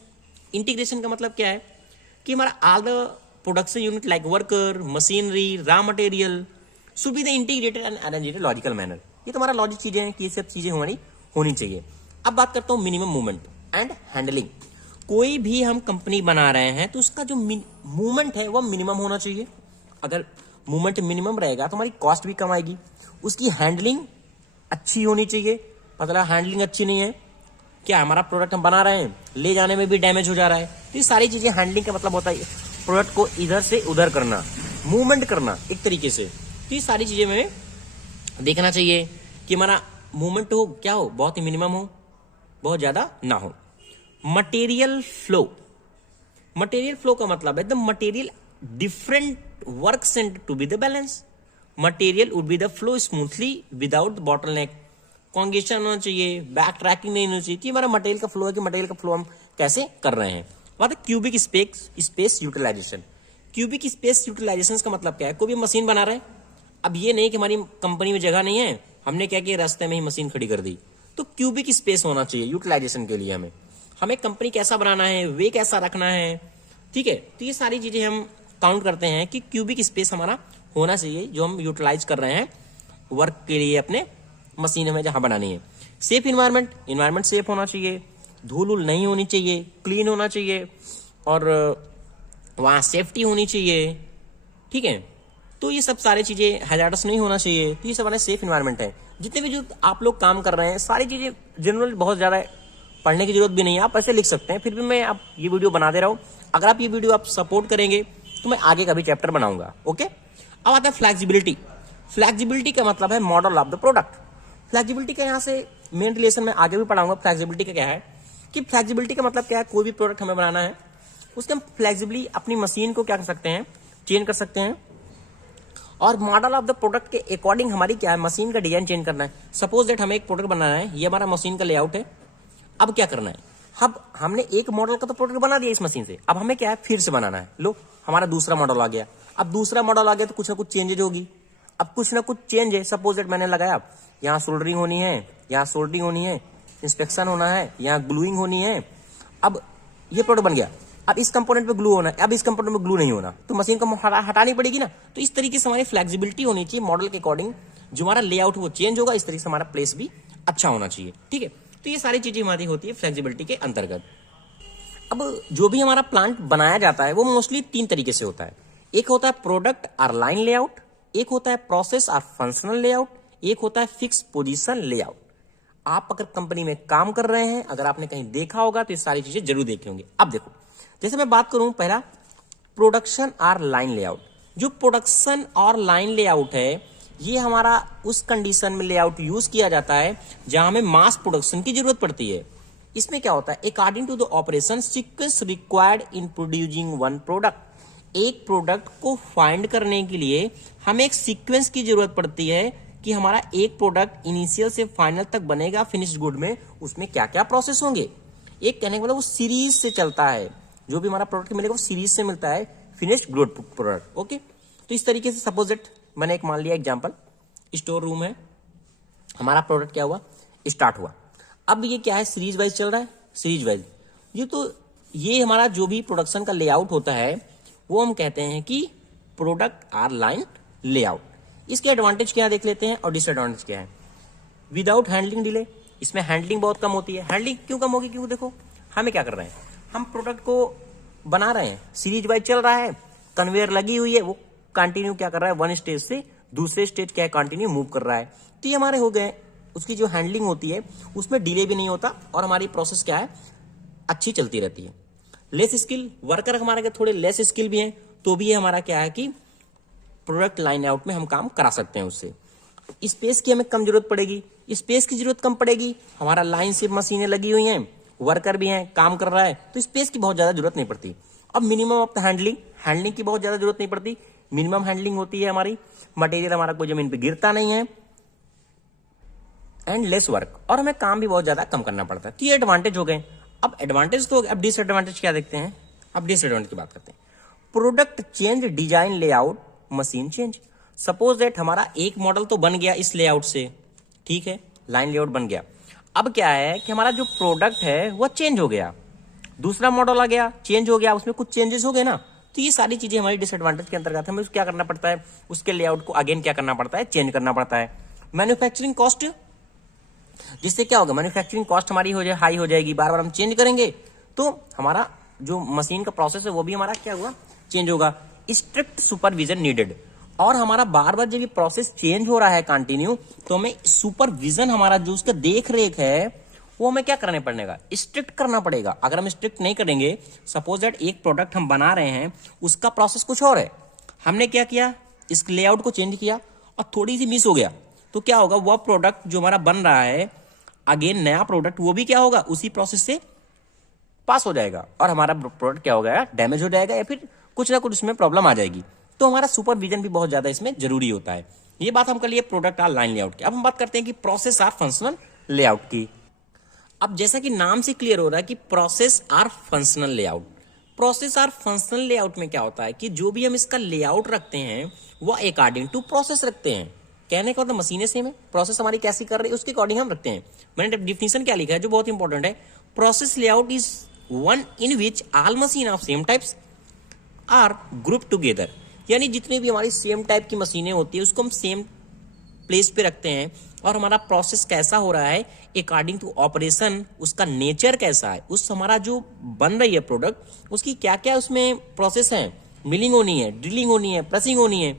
इंटीग्रेशन का मतलब क्या है कि हमारा all the production unit like worker, machinery, raw material should be the integrated and arranged logical manner. ये तो हमारा लॉजिक चीजें हैं कि ये सब चीजें हमारी होनी चाहिए। अब बात करता हूं मिनिमम मूवमेंट एंड हैंडलिंग। कोई भी हम कंपनी बना रहे हैं तो उसका जो मूवमेंट है वो मिनिमम होना चाहिए। अगर मूवमेंट मिनिमम रहेगा तो हमारी कॉस्ट भी कम आएगी। उसकी हैंडलिंग अच्छी होनी चाहिए, मतलब हैंडलिंग अच्छी नहीं है, क्या हमारा प्रोडक्ट हम बना रहे हैं ले जाने में भी डैमेज हो जा रहा है, तो ये सारी चीजें हैंडलिंग का मतलब होता है प्रोडक्ट को इधर से उधर करना, मूवमेंट करना एक तरीके से। तो ये सारी चीजें हमें देखना चाहिए कि हमारा मूवमेंट हो क्या हो, बहुत ही मिनिमम हो, बहुत ज्यादा ना हो। मटेरियल फ्लो, मटेरियल फ्लो का मतलब है the material different work sent to be the balance. Material would be the flow smoothly without bottleneck, congestion होना चाहिए, बैक ट्रैकिंग नहीं होना चाहिए। कि हमारा मटेरियल का फ्लो है कि मटेरियल का फ्लो हम कैसे कर रहे हैं। बात cubic space utilization. Cubic space utilization का मतलब क्या है, कोई भी मशीन बना रहे हैं, अब ये नहीं कि हमारी कंपनी में जगह नहीं है, हमने क्या किया रास्ते में ही मशीन खड़ी कर दी, तो क्यूबिक स्पेस होना चाहिए यूटिलाइजेशन के लिए। हमें कंपनी कैसा बनाना है, वे कैसा रखना है, ठीक है। तो ये सारी चीजें हम काउंट करते हैं कि क्यूबिक स्पेस हमारा होना चाहिए जो हम यूटिलाइज कर रहे हैं वर्क के लिए अपने मशीन में जहां बनानी है। सेफ इन्वायरमेंट, इन्वायरमेंट सेफ होना चाहिए, धूल उल नहीं होनी चाहिए, क्लीन होना चाहिए, और वहां सेफ्टी होनी चाहिए, ठीक है। तो ये सब सारी चीजें हैजार्डस नहीं होना चाहिए, तो ये सब हमारे सेफ इन्वायरमेंट है। जितने भी जो आप लोग काम कर रहे हैं सारी चीजें जनरल बहुत ज्यादा पढ़ने की जरूरत भी नहीं है, आप ऐसे लिख सकते हैं, फिर भी मैं आप ये वीडियो बना दे रहा हूं। अगर आप ये वीडियो आप सपोर्ट करेंगे तो मैं आगे का भी चैप्टर बनाऊंगा, ओके। अब आता है फ्लेक्सिबिलिटी। फ्लेक्सिबिलिटी का मतलब है model of the product. Flexibility का यहाँ से मेन रिलेशन में आगे भी पढ़ाऊंगा। फ्लेक्सिबिलिटी का क्या है कि फ्लेक्सिबिलिटी का मतलब क्या है, कोई भी प्रोडक्ट हमें बनाना है उसके हम फ्लेक्सिबली अपनी मशीन को क्या कर सकते हैं, चेंज कर सकते हैं, और मॉडल ऑफ द प्रोडक्ट के अकॉर्डिंग हमारी क्या है, मशीन का डिजाइन चेंज करना है। सपोज दैट हमें एक प्रोडक्ट बनाना है, ये हमारा मशीन का लेआउट है, अब क्या करना है, अब हमने एक मॉडल का तो प्रोडक्ट बना दिया इस मशीन से, अब हमें क्या है फिर से बनाना है। लो हमारा दूसरा मॉडल आ गया, अब दूसरा मॉडल आ गया तो कुछ ना कुछ चेंजेज होगी। अब कुछ ना कुछ चेंज है, सपोज दैट मैंने लगाया यहाँ सोल्डरिंग होनी है, यहाँ सोल्डरिंग होनी है, इंस्पेक्शन होना है, यहाँ ग्लूइंग होनी है। अब ये प्रोडक्ट बन गया, अब इस कंपोनेंट पे ग्लू होना है, अब इस कंपोनेंट में ग्लू नहीं होना, तो मशीन को हटानी पड़ेगी ना। तो इस तरीके से हमारी फ्लेक्सिबिलिटी होनी चाहिए, मॉडल के अकॉर्डिंग जो हमारा लेआउट वो चेंज होगा, इस तरीके से हमारा प्लेस भी अच्छा होना चाहिए, ठीक है। तो ये सारी चीजें हमारी होती है फ्लेक्सिबिलिटी के अंतर्गत। अब जो भी हमारा प्लांट बनाया जाता है वो मोस्टली 3 तरीके से होता है। एक होता है प्रोडक्ट और लाइन लेआउट, एक होता है प्रोसेस और फंक्शनल लेआउट, एक होता है फिक्स पोजीशन लेआउट। आप अगर कंपनी में काम कर रहे हैं, अगर आपने कहीं देखा होगा तो ये सारी चीजें जरूर देखे होंगे। अब देखो जैसे मैं बात करूं पहला प्रोडक्शन और लाइन लेआउट। जो प्रोडक्शन और लाइन लेआउट है ये हमारा उस कंडीशन में लेआउट यूज किया जाता है जहां हमें मास प्रोडक्शन की जरूरत पड़ती है। इसमें क्या होता है, according to the operation sequence required in producing one product. एक प्रोडक्ट को फाइंड करने के लिए हमें एक सीक्वेंस की जरूरत पड़ती है कि हमारा एक प्रोडक्ट इनिशियल से फाइनल तक बनेगा फिनिश्ड गुड में, उसमें क्या क्या प्रोसेस होंगे। एक कहने का मतलब वो सीरीज से चलता है, जो भी हमारा प्रोडक्ट मिलेगा वो सीरीज से मिलता है फिनिश्ड गुड प्रोडक्ट। ओके, तो इस तरीके से सपोज इट मैंने एक मान लिया एग्जांपल, स्टोर रूम है, हमारा प्रोडक्ट क्या हुआ, स्टार्ट हुआ। अब ये क्या है, सीरीज वाइज चल रहा है, सीरीज वाइज। ये हमारा जो भी प्रोडक्शन का लेआउट होता है वो हम कहते हैं कि प्रोडक्ट आर लाइन लेआउट। इसके एडवांटेज क्या देख लेते हैं और डिसएडवांटेज क्या है। विदाउट हैंडलिंग डिले, इसमें हैंडलिंग बहुत कम होती है। हैंडलिंग क्यों कम होगी, क्योंकि देखो हमें क्या कर रहे हैं, हम प्रोडक्ट को बना रहे हैं, सीरीज वाइज चल रहा है, कन्वेयर लगी हुई है, वो कंटिन्यू क्या कर रहा है, वन स्टेज से दूसरे स्टेज क्या है, कंटिन्यू मूव कर रहा है। तो ये हमारे हो गए, उसकी जो हैंडलिंग होती है उसमें डिले भी नहीं होता और हमारी प्रोसेस क्या है, अच्छी चलती रहती है। लेस स्किल, वर्कर हमारे थोड़े लेस स्किल भी हैं, तो भी ये हमारा क्या है कि प्रोडक्ट लाइन आउट में हम काम करा सकते हैं उससे। स्पेस की हमें कम जरूरत पड़ेगी, स्पेस की जरूरत कम पड़ेगी, हमारा लाइन से मशीनें लगी हुई हैं, वर्कर भी हैं, काम कर रहा है, तो स्पेस की बहुत ज्यादा जरूरत नहीं पड़ती। अब मिनिमम ऑफ द हैंडलिंग की बहुत ज्यादा जरूरत नहीं पड़ती, मिनिमम हैंडलिंग होती है हमारी, मटेरियल हमारा कोई जमीन पे गिरता नहीं है, एंड लेस वर्क, और हमें काम भी बहुत ज्यादा कम करना पड़ता है। तो ये एडवांटेज हो गए। अब एडवांटेज तो, अब डिसएडवांटेज क्या देखते हैं, अब डिसएडवांटेज की बात करते हैं। Product change, design layout, machine change. Suppose that हमारा एक मॉडल तो बन गया इस लेआउट से, ठीक है, लाइन लेआउट बन गया। अब क्या है कि हमारा जो प्रोडक्ट है वो चेंज हो गया, दूसरा मॉडल आ गया, चेंज हो गया, उसमें कुछ चेंजेस हो गए ना, तो ये सारी चीजें हमारी डिसएडवांटेज के अंतर्गत हमें क्या करना पड़ता है, उसके लेआउट को अगेन क्या करना पड़ता है, चेंज करना पड़ता है। मैन्युफैक्चरिंग कॉस्ट, जिससे क्या होगा, मैन्युफैक्चरिंग कॉस्ट हमारी हो जाए, हाई हो जाएगी, बार बार हम चेंज करेंगे तो हमारा जो मशीन का प्रोसेस है वो भी हमारा क्या हुआ, चेंज होगा। स्ट्रिक्ट सुपरविजन नीडेड, और हमारा बार बार जब ये प्रोसेस चेंज हो रहा है कंटिन्यू, तो हमें सुपरविजन, हमारा जो उसका देख रेख है वो हमें क्या करने पड़ेगा, स्ट्रिक्ट करना पड़ेगा। अगर हम स्ट्रिक्ट नहीं करेंगे, सपोज दैट एक प्रोडक्ट हम बना रहे हैं, उसका प्रोसेस कुछ और है, हमने क्या किया, इस लेआउट को चेंज किया और थोड़ी सी मिस हो गया, तो क्या होगा, वह प्रोडक्ट जो हमारा बन रहा है, अगेन नया प्रोडक्ट, वो भी क्या होगा, उसी प्रोसेस से पास हो जाएगा और हमारा प्रोडक्ट क्या हो गया, डैमेज हो जाएगा या फिर कुछ ना कुछ उसमें प्रॉब्लम आ जाएगी। तो हमारा सुपरविजन भी बहुत ज्यादा इसमें जरूरी होता है। ये बात हम कर लिए प्रोडक्ट आर लाइन लेआउट की। अब हम बात करते हैं कि प्रोसेस आर फंक्शनल लेआउट की। अब जैसा कि नाम से क्लियर हो रहा है कि process or functional layout, process or functional layout में क्या होता है कि जो भी हम इसका लेआउट रखते हैं वो अकॉर्डिंग टू प्रोसेस रखते हैं। कहने का मतलब मशीनें सेम है, प्रोसेस हमारी कैसी कर रही है उसके अकॉर्डिंग हम रखते हैं। मैंने डिफिनेशन क्या लिखा है जो बहुत इंपॉर्टेंट है, process layout is one in which all machine of same types are group together. यानी जितनी भी हमारी सेम टाइप की मशीनें होती है उसको हम सेम प्लेस पे रखते हैं और हमारा प्रोसेस कैसा हो रहा है अकॉर्डिंग टू ऑपरेशन, उसका नेचर कैसा है, उस हमारा जो बन रही है प्रोडक्ट उसकी क्या क्या उसमें प्रोसेस है, मिलिंग होनी है, ड्रिलिंग होनी है, प्रेसिंग होनी है,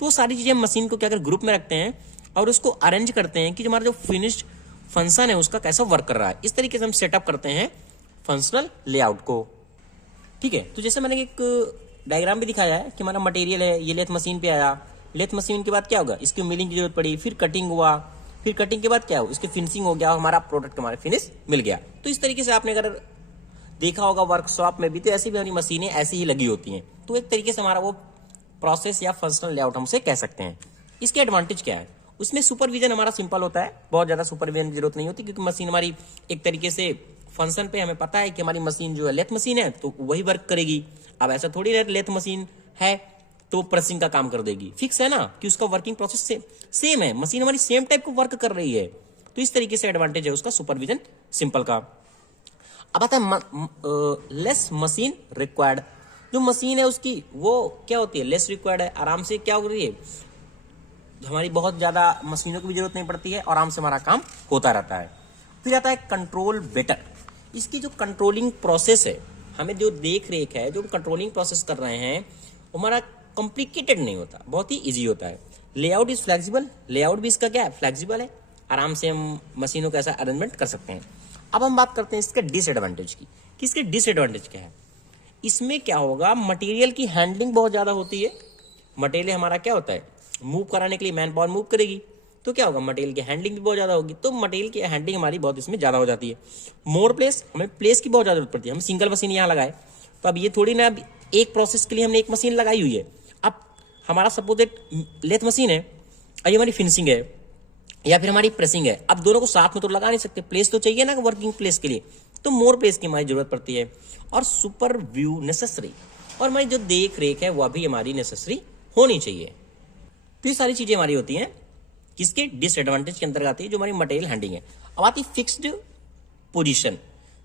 तो सारी चीजें मशीन को क्या कर ग्रुप में रखते हैं और उसको अरेंज करते हैं कि हमारा जो फिनिश्ड फंक्शन है उसका कैसा वर्क कर रहा है। इस तरीके से हम सेटअप करते हैं फंक्शनल लेआउट को। ठीक है, तो जैसे मैंने एक डायग्राम भी दिखाया है कि हमारा मटेरियल है, ये लेथ मशीन पे आया, लेथ मशीन के बाद क्या होगा, इसकी मिलिंग की जरूरत पड़ी, फिर कटिंग हुआ, फिर कटिंग के बाद क्या हो, इसकी फिनिशिंग हो गया, हमारा प्रोडक्ट हमारे फिनिश मिल गया। तो इस तरीके से आपने अगर देखा होगा वर्कशॉप में भी, तो ऐसी भी हमारी मशीनें ऐसी ही लगी होती हैं। तो एक तरीके से हमारा वो प्रोसेस या फंक्शनल लेआउट हम उसे कह सकते हैं। इसके एडवांटेज क्या है, उसमें सुपरविजन हमारा सिंपल होता है, बहुत ज्यादा सुपरविजन की जरूरत नहीं होती क्योंकि मशीन हमारी एक तरीके से फंक्शन पे हमें पता है कि हमारी मशीन जो है लेथ मशीन है तो वही वर्क करेगी। अब ऐसा थोड़ी लेथ मशीन है तो प्रेसिंग का काम कर देगी, फिक्स है ना कि उसका वर्किंग प्रोसेस सेम है, मशीन हमारी सेम टाइप को वर्क कर रही है। तो इस तरीके से एडवांटेज है उसका सुपरविजन सिंपल का। अब आता है लेस मशीन रिक्वायर्ड, जो मशीन है उसकी वो क्या होती है, लेस रिक्वायर्ड है, आराम से क्या हो रही है, हमारी बहुत ज्यादा मशीनों की भी जरूरत नहीं पड़ती है, आराम से हमारा काम होता रहता है। फिर आता है कंट्रोल बेटर, इसकी जो कंट्रोलिंग प्रोसेस है, हमें जो देख रेख है, जो कंट्रोलिंग प्रोसेस कर रहे हैं वो हमारा कॉम्प्लिकेटेड नहीं होता, बहुत ही इजी होता है। लेआउट इज फ्लेक्सिबल, लेआउट भी इसका क्या है, फ्लेक्सिबल है, आराम से हम मशीनों का ऐसा अरेंजमेंट कर सकते हैं। अब हम बात करते हैं इसके डिसएडवांटेज की कि इसके डिसएडवांटेज क्या है। इसमें क्या होगा, मटेरियल की हैंडलिंग बहुत ज्यादा होती है, मटेरियल हमारा क्या होता है, मूव कराने के लिए मैन पावर मूव करेगी, तो क्या होगा, मटेरियल की हैंडलिंग भी बहुत ज़्यादा होगी, तो मटेरियल की हैंडलिंग हमारी बहुत इसमें ज़्यादा हो जाती है। मोर प्लेस, हमें प्लेस की बहुत ज़्यादा जरूरत पड़ती है। हम सिंगल मशीन यहाँ लगाए तो अब ये थोड़ी ना, अब एक प्रोसेस के लिए हमने एक मशीन लगाई हुई है। अब हमारा सपोज एक लेथ मशीन है और ये हमारी फिनिशिंग है या फिर हमारी प्रेसिंग है, अब दोनों को साथ में तो लगा नहीं सकते, प्लेस तो चाहिए ना वर्किंग प्लेस के लिए, तो मोर प्लेस की हमारी जरूरत पड़ती है। और सुपर व्यू नेसेसरी, और हमारी जो देख रेख है वह भी हमारी नेसेसरी होनी चाहिए। तो ये सारी चीजें हमारी होती हैं किसके डिसएडवांटेज के अंतर्गत आती है, जो हमारी मटेरियल हैंडलिंग है। अब आती फिक्स्ड पोजीशन।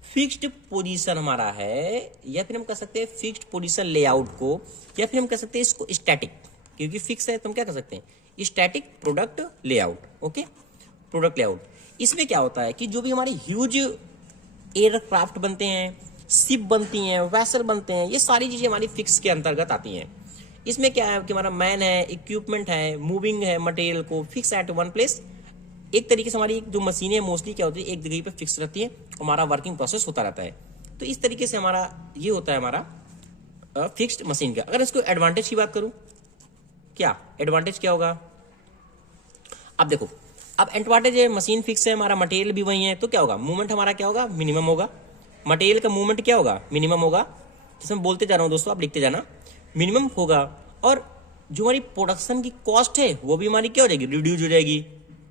फिक्स्ड पोजीशन हमारा है, या फिर हम कह सकते हैं फिक्स्ड पोजीशन लेआउट को, या फिर हम कह सकते हैं इसको स्टैटिक, क्योंकि फिक्स है तो हम क्या कर सकते हैं static product layout. Okay, product layout. इसमें क्या होता है कि जो भी हमारी ह्यूज एयरक्राफ्ट बनते हैं, शिप बनती हैं, वैसल बनते हैं, ये सारी चीजें हमारी फिक्स के अंतर्गत आती हैं। इसमें क्या है कि हमारा मैन है, इक्विपमेंट है, मूविंग है मटेरियल को फिक्स एट वन प्लेस। एक तरीके से हमारी जो मशीनें मोस्टली क्या होती है एक जगह पे फिक्स रहती है, हमारा वर्किंग प्रोसेस होता रहता है। तो इस तरीके से हमारा ये होता है हमारा फिक्स्ड मशीन का। अगर इसको एडवांटेज की बात करूं, क्या एडवांटेज क्या होगा, अब देखो, अब एडवांटेज है मशीन फिक्स है, हमारा मटेरियल भी वही है, तो क्या होगा, मूवमेंट हमारा क्या होगा, मिनिमम होगा। मटेरियल का मूवमेंट क्या होगा, मिनिमम होगा। जैसे मैं बोलते जा रहा हूं दोस्तों, आप लिखते जाना, मिनिमम होगा। और जो हमारी प्रोडक्शन की कॉस्ट है वो भी हमारी क्या हो जाएगी, रिड्यूज हो जाएगी,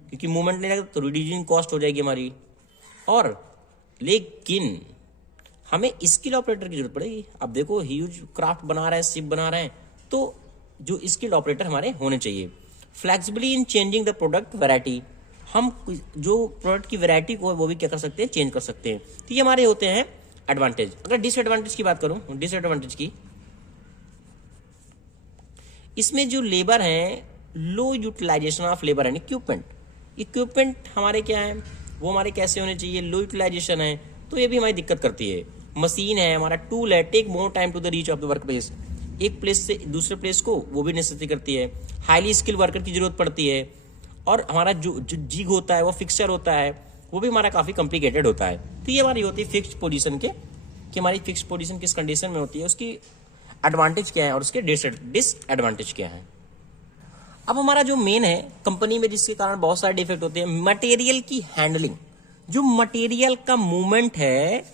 क्योंकि मूवमेंट नहीं लगता तो रिड्यूसिंग कॉस्ट हो जाएगी हमारी। और लेकिन हमें स्किल ऑपरेटर की जरूरत पड़ेगी। अब देखो ह्यूज क्राफ्ट बना रहे हैं, शिप बना रहे हैं, तो जो स्किल ऑपरेटर हमारे होने चाहिए। Flexibility in changing the product variety, हम जो प्रोडक्ट की वैरायटी को है वो भी क्या कर सकते हैं, चेंज कर सकते हैं। तो ये हमारे होते हैं एडवांटेज। अगर डिसएडवांटेज की बात करूं, डिसएडवांटेज की, इसमें जो लेबर है, low utilisation of labour and equipment. Equipment हमारे क्या है, वो हमारे कैसे होने चाहिए, लो यूटिलाइजेशन है, तो ये भी हमारी दिक्कत करती है। मशीन है, हमारा टूल है, take more time to the reach of the work place, एक प्लेस से दूसरे प्लेस को वो भी नेसेसिटी करती है। हाईली स्किल वर्कर की जरूरत पड़ती है। और हमारा जो जिग होता है, वो फिक्सचर होता है, वो भी हमारा काफी कॉम्प्लिकेटेड होता है। तो ये हमारी होती है फिक्स्ड पोजीशन के, कि हमारी फिक्स्ड पोजीशन किस कंडीशन में होती है, उसकी एडवांटेज क्या है और उसके डिसएडवांटेज क्या है। अब हमारा जो मेन है कंपनी में, जिसके कारण बहुत सारे डिफेक्ट होते हैं, मटेरियल की हैंडलिंग। जो मटेरियल का मूवमेंट है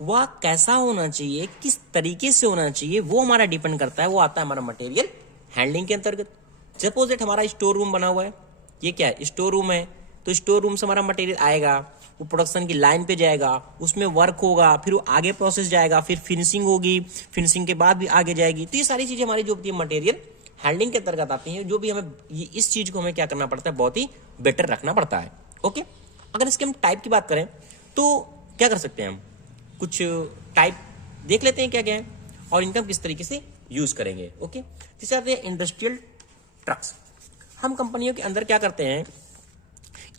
वह कैसा होना चाहिए, किस तरीके से होना चाहिए, वो हमारा डिपेंड करता है, वो आता है हमारा मटेरियल हैंडलिंग के अंतर्गत। सपोज दैट हमारा स्टोर रूम बना हुआ है, ये क्या है, स्टोर रूम है, तो स्टोर रूम से हमारा मटेरियल आएगा, वो प्रोडक्शन की लाइन पे जाएगा, उसमें वर्क होगा, फिर वो आगे प्रोसेस जाएगा, फिर फिनिशिंग होगी, फिनिशिंग के बाद भी आगे जाएगी। तो ये सारी चीजें हमारी जो होती है मटेरियल हैंडलिंग के अंतर्गत आती हैं, जो भी हमें इस चीज को हमें क्या करना पड़ता है, बहुत ही बेटर रखना पड़ता है। ओके, अगर इसके हम टाइप की बात करें तो क्या कर सकते हैं, हम कुछ टाइप देख लेते हैं क्या क्या है और इनका किस तरीके से यूज करेंगे। ओके, जैसे आते हैं इंडस्ट्रियल ट्रक्स। हम कंपनियों के अंदर क्या करते हैं,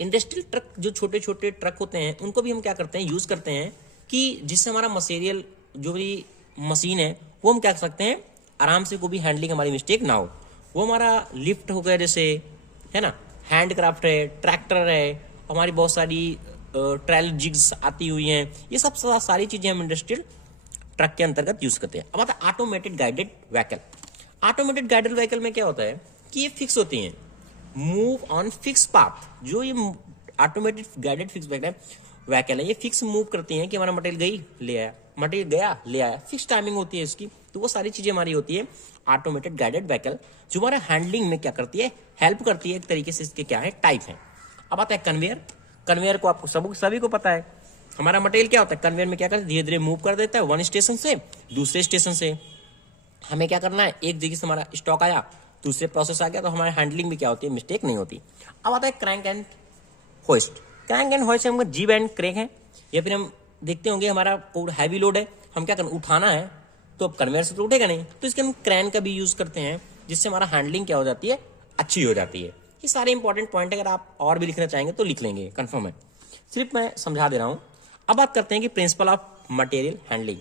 इंडस्ट्रियल ट्रक, जो छोटे छोटे ट्रक होते हैं, उनको भी हम क्या करते हैं, यूज करते हैं, कि जिससे हमारा मटेरियल जो भी मशीन है वो हम क्या कर सकते हैं, आराम से कोई भी हैंडलिंग हमारी मिस्टेक ना हो। वो हमारा लिफ्ट हो गया जैसे, है ना, हैंडक्राफ्ट है, ट्रैक्टर है, हमारी बहुत सारी ट्रायल जिग्स आती हुई हैं, ये सब सारी चीजें हम इंडस्ट्रियल ट्रक के अंतर्गत यूज करते हैं। अब आता है automated guided vehicle. Automated guided vehicle में क्या होता है कि ये फिक्स होती हैं, मूव ऑन फिक्स पाथ। जो ये ऑटोमेटेड गाइडेड फिक्स व्हीकल है, ये फिक्स मूव करती हैं कि हमारा मटेरियल गई ले आया, मटेरियल गया ले आया, फिक्स टाइमिंग होती है इसकी। तो वो सारी चीजें हमारी होती है ऑटोमेटेड गाइडेड व्हीकल, जो हमारे हैंडलिंग में क्या करती है, हेल्प करती है। एक तरीके से इसके क्या है, टाइप है। अब आता है कन्वेयर। कन्वेयर को आपको सभी को पता है, हमारा मटेरियल क्या होता है, कन्वेयर में क्या करता है, धीरे धीरे मूव कर देता है वन स्टेशन से दूसरे स्टेशन से। हमें क्या करना है, एक जगह से हमारा स्टॉक आया, दूसरे प्रोसेस आ गया, तो हमारी हैंडलिंग में क्या होती है, मिस्टेक नहीं होती। अब आता है crank and hoist. Crank and hoist हम जीब एंड क्रैंक है, या फिर हम देखते होंगे हमारा हैवी लोड है, हम क्या करना, उठाना है, तो अब कन्वेयर से तो उठेगा नहीं, तो इसके हम क्रैन का भी यूज करते हैं, जिससे हमारा हैंडलिंग क्या हो जाती है, अच्छी हो जाती है। ये सारे इंपॉर्टेंट पॉइंट अगर आप और भी लिखना चाहेंगे तो लिख लेंगे, कंफर्म है, सिर्फ मैं समझा दे रहा हूं। अब बात करते हैं कि प्रिंसिपल ऑफ मटेरियल हैंडलिंग,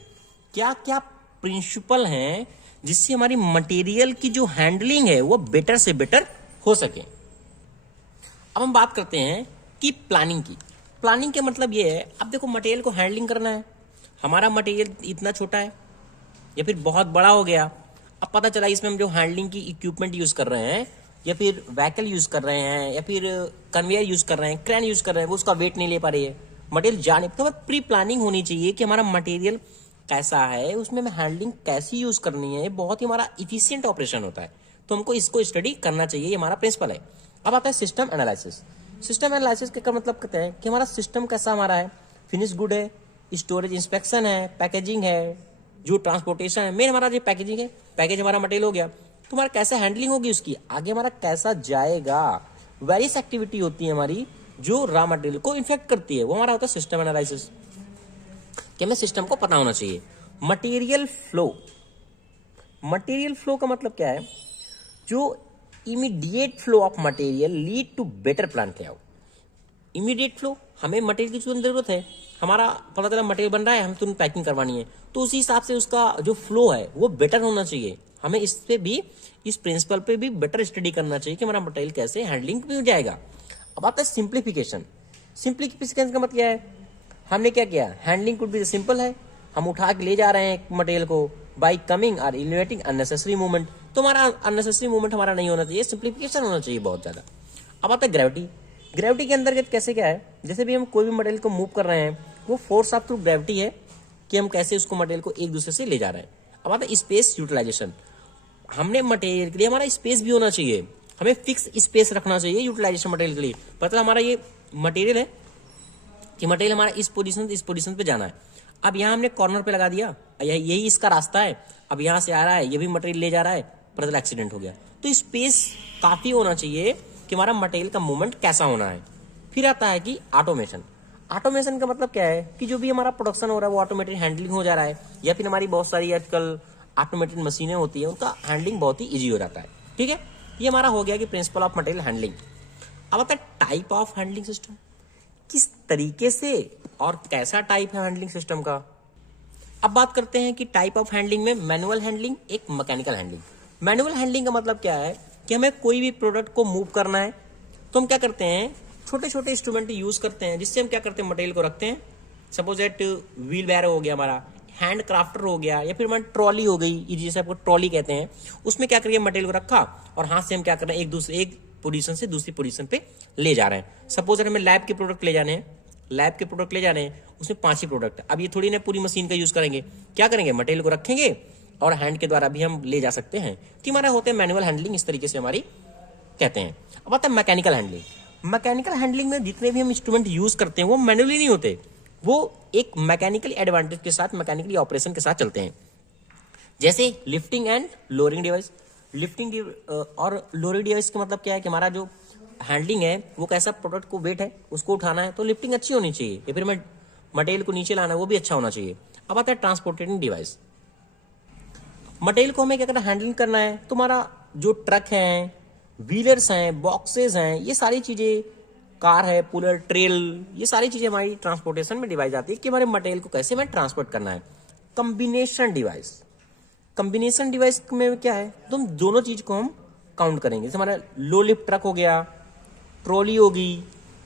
क्या क्या प्रिंसिपल हैं जिससे हमारी मटेरियल की जो हैंडलिंग है वो बेटर से बेटर हो सके। अब हम बात करते हैं कि प्लानिंग की। प्लानिंग का मतलब ये है, अब देखो मटेरियल को हैंडलिंग करना है, हमारा मटेरियल इतना छोटा है या फिर बहुत बड़ा हो गया, अब पता चला इसमें हम जो हैंडलिंग की इक्विपमेंट यूज कर रहे हैं या फिर व्हीकल यूज कर रहे हैं या फिर कन्वेयर यूज कर रहे हैं, क्रेन यूज कर रहे हैं, वो उसका वेट नहीं ले पा रही है, मटेरियल जाने तो प्री प्लानिंग होनी चाहिए कि हमारा मटेरियल कैसा है, उसमें हमें हैंडलिंग कैसी यूज करनी है, बहुत ही हमारा इफिशियंट ऑपरेशन होता है, तो हमको इसको स्टडी करना चाहिए, ये हमारा प्रिंसिपल है। अब आता है सिस्टम एनालिसिस। सिस्टम एनालिसिस का मतलब कहते हैं कि हमारा सिस्टम कैसा हमारा है, फिनिश गुड है, स्टोरेज इंस्पेक्शन है, पैकेजिंग है, जो ट्रांसपोर्टेशन है, मेन हमारा जो पैकेजिंग है, पैकेज हमारा मटेरियल हो गया, तो हमारा कैसे हैंडलिंग होगी उसकी, आगे हमारा कैसा जाएगा, वेरियस एक्टिविटी होती है हमारी जो रॉ मटेरियल को इन्फेक्ट करती है, वो हमारा होता है सिस्टम एनालिसिस, कि हमें सिस्टम को पता होना चाहिए। मटेरियल फ्लो, मटेरियल फ्लो का मतलब क्या है, जो immediate flow of material lead to better plant layout. Immediate flow, हमें मटेरियल की तुरंत जरूरत है, हमारा पता चला मटेरियल बन रहा है, हम तुरंत पैकिंग करवानी है, तो उसी हिसाब से उसका जो फ्लो है वो बेटर होना चाहिए। हमें इस पे भी, इस प्रिंसिपल पे भी बेटर स्टडी करना चाहिए कि हमारा मटेरियल कैसे हैंडलिंग भी हो जाएगा। अब आता है सिंप्लीफिकेशन। सिंप्लीफिकेशन का मतलब क्या है, हमने क्या किया, हैंडलिंग कुड बी सिंपल है, हम उठा के ले जा रहे हैं मटेरियल को बाई कमिंग और एलिमिनेटिंग अननेसेसरी मूवमेंट, तो हमारा अननेसेसरी मूवमेंट हमारा नहीं होना चाहिए, सिंप्लीफिकेशन होना चाहिए बहुत ज्यादा। अब आता है ग्रेविटी। ग्रेविटी के अंतर्गत कैसे क्या है, जैसे भी हम कोई भी मटेरियल को मूव कर रहे हैं, वो फोर्स ऑफ थ्रू ग्रेविटी है कि हम कैसे उसको मटेरियल को एक दूसरे से ले जा रहे हैं। अब आता है स्पेस यूटिलाइजेशन। हमने मटेरियल के लिए हमारा स्पेस भी होना चाहिए, हमें फिक्स स्पेस रखना चाहिए यूटिलाइजेशन मटेरियल के लिए। पता हमारा ये मटेरियल है कि मटेरियल हमारा इस पोजीशन पे जाना है, अब यहाँ हमने कॉर्नर पे लगा दिया, यही इसका रास्ता है, अब यहाँ से आ रहा है, ये भी मटेरियल ले जा रहा है, पता चला एक्सीडेंट हो गया, तो स्पेस काफी होना चाहिए कि हमारा मटेरियल का मूवमेंट कैसा होना है। फिर आता है कि ऑटोमेशन। ऑटोमेशन का मतलब क्या है कि जो भी हमारा प्रोडक्शन हो रहा है वो ऑटोमेटेड हैंडलिंग हो जा रहा है, या फिर हमारी बहुत सारी आजकल ऑटोमेटेड मशीनें होती है, उनका हैंडलिंग बहुत ही ईजी हो जाता है। ठीक है, ये हमारा हो गया कि प्रिंसिपल ऑफ मटेरियल हैंडलिंग। अब आता है टाइप ऑफ हैंडलिंग सिस्टम, किस तरीके से और कैसा टाइप है हैंडलिंग सिस्टम का। अब बात करते हैं कि टाइप ऑफ हैंडलिंग में मैनुअल हैंडलिंग, एक मैकेनिकल हैंडलिंग। मैनुअल हैंडलिंग का मतलब क्या है कि हमें कोई भी प्रोडक्ट को मूव करना है, तो हम क्या करते हैं, छोटे छोटे इंस्ट्रूमेंट यूज करते हैं, जिससे हम क्या करते हैं, मटेरियल को रखते हैं। सपोज दैट व्हील बैरो हो गया हमारा, हैंड क्राफ्टर हो गया, या फिर हमारी ट्रॉली हो गई, जिसे आपको ट्रॉली कहते हैं, उसमें क्या करिए, मटेरियल को रखा और हाथ से हम क्या कर रहे हैं, एक पोजीशन से दूसरी पोजीशन पे ले जा रहे हैं। सपोज हमें लैब के प्रोडक्ट ले जाने हैं, लैब के प्रोडक्ट ले जाने हैं, उसमें 5 ही प्रोडक्ट, अब ये थोड़ी ना पूरी मशीन का यूज करेंगे, क्या करेंगे, मटेरियल को रखेंगे और हैंड के द्वारा भी हम ले जा सकते हैं, कि हमारा होते हैं मैनुअल हैंडलिंग, इस तरीके से हमारी कहते हैं। अब आता है मैकेनिकल हैंडलिंग। मैकेनिकल हैंडलिंग में जितने भी हम इंस्ट्रूमेंट यूज करते हैं वो मैनुअली नहीं होते, वो एक मैकेनिकल एडवांटेज के साथ, मैकेनिकली ऑपरेशन के साथ चलते हैं। जैसे lifting and lowering device. Lifting और लोअरिंग डिवाइस का मतलब क्या है कि हमारा जो हैंडलिंग है वो कैसा, प्रोडक्ट को वेट है उसको उठाना है, तो लिफ्टिंग अच्छी होनी चाहिए, या फिर मटेरियल को नीचे लाना है वो भी अच्छा होना चाहिए। अब आता है ट्रांसपोर्टेटिंग डिवाइस। मटेरियल को हमें क्या करना, हैंडलिंग करना है, तो हमारा जो ट्रक है, व्हीलर्स हैं, बॉक्सेस हैं, ये सारी चीजें, कार है, पुलर, ट्रेल, ये सारी चीजें हमारी ट्रांसपोर्टेशन में डिवाइस आती है कि हमारे मटेरियल को कैसे में ट्रांसपोर्ट करना है। Combination device. कॉम्बिनेशन डिवाइस में क्या है, तो हम दोनों चीज को हम काउंट करेंगे, जैसे हमारा लो लिफ्ट ट्रक हो गया, ट्रॉली होगी,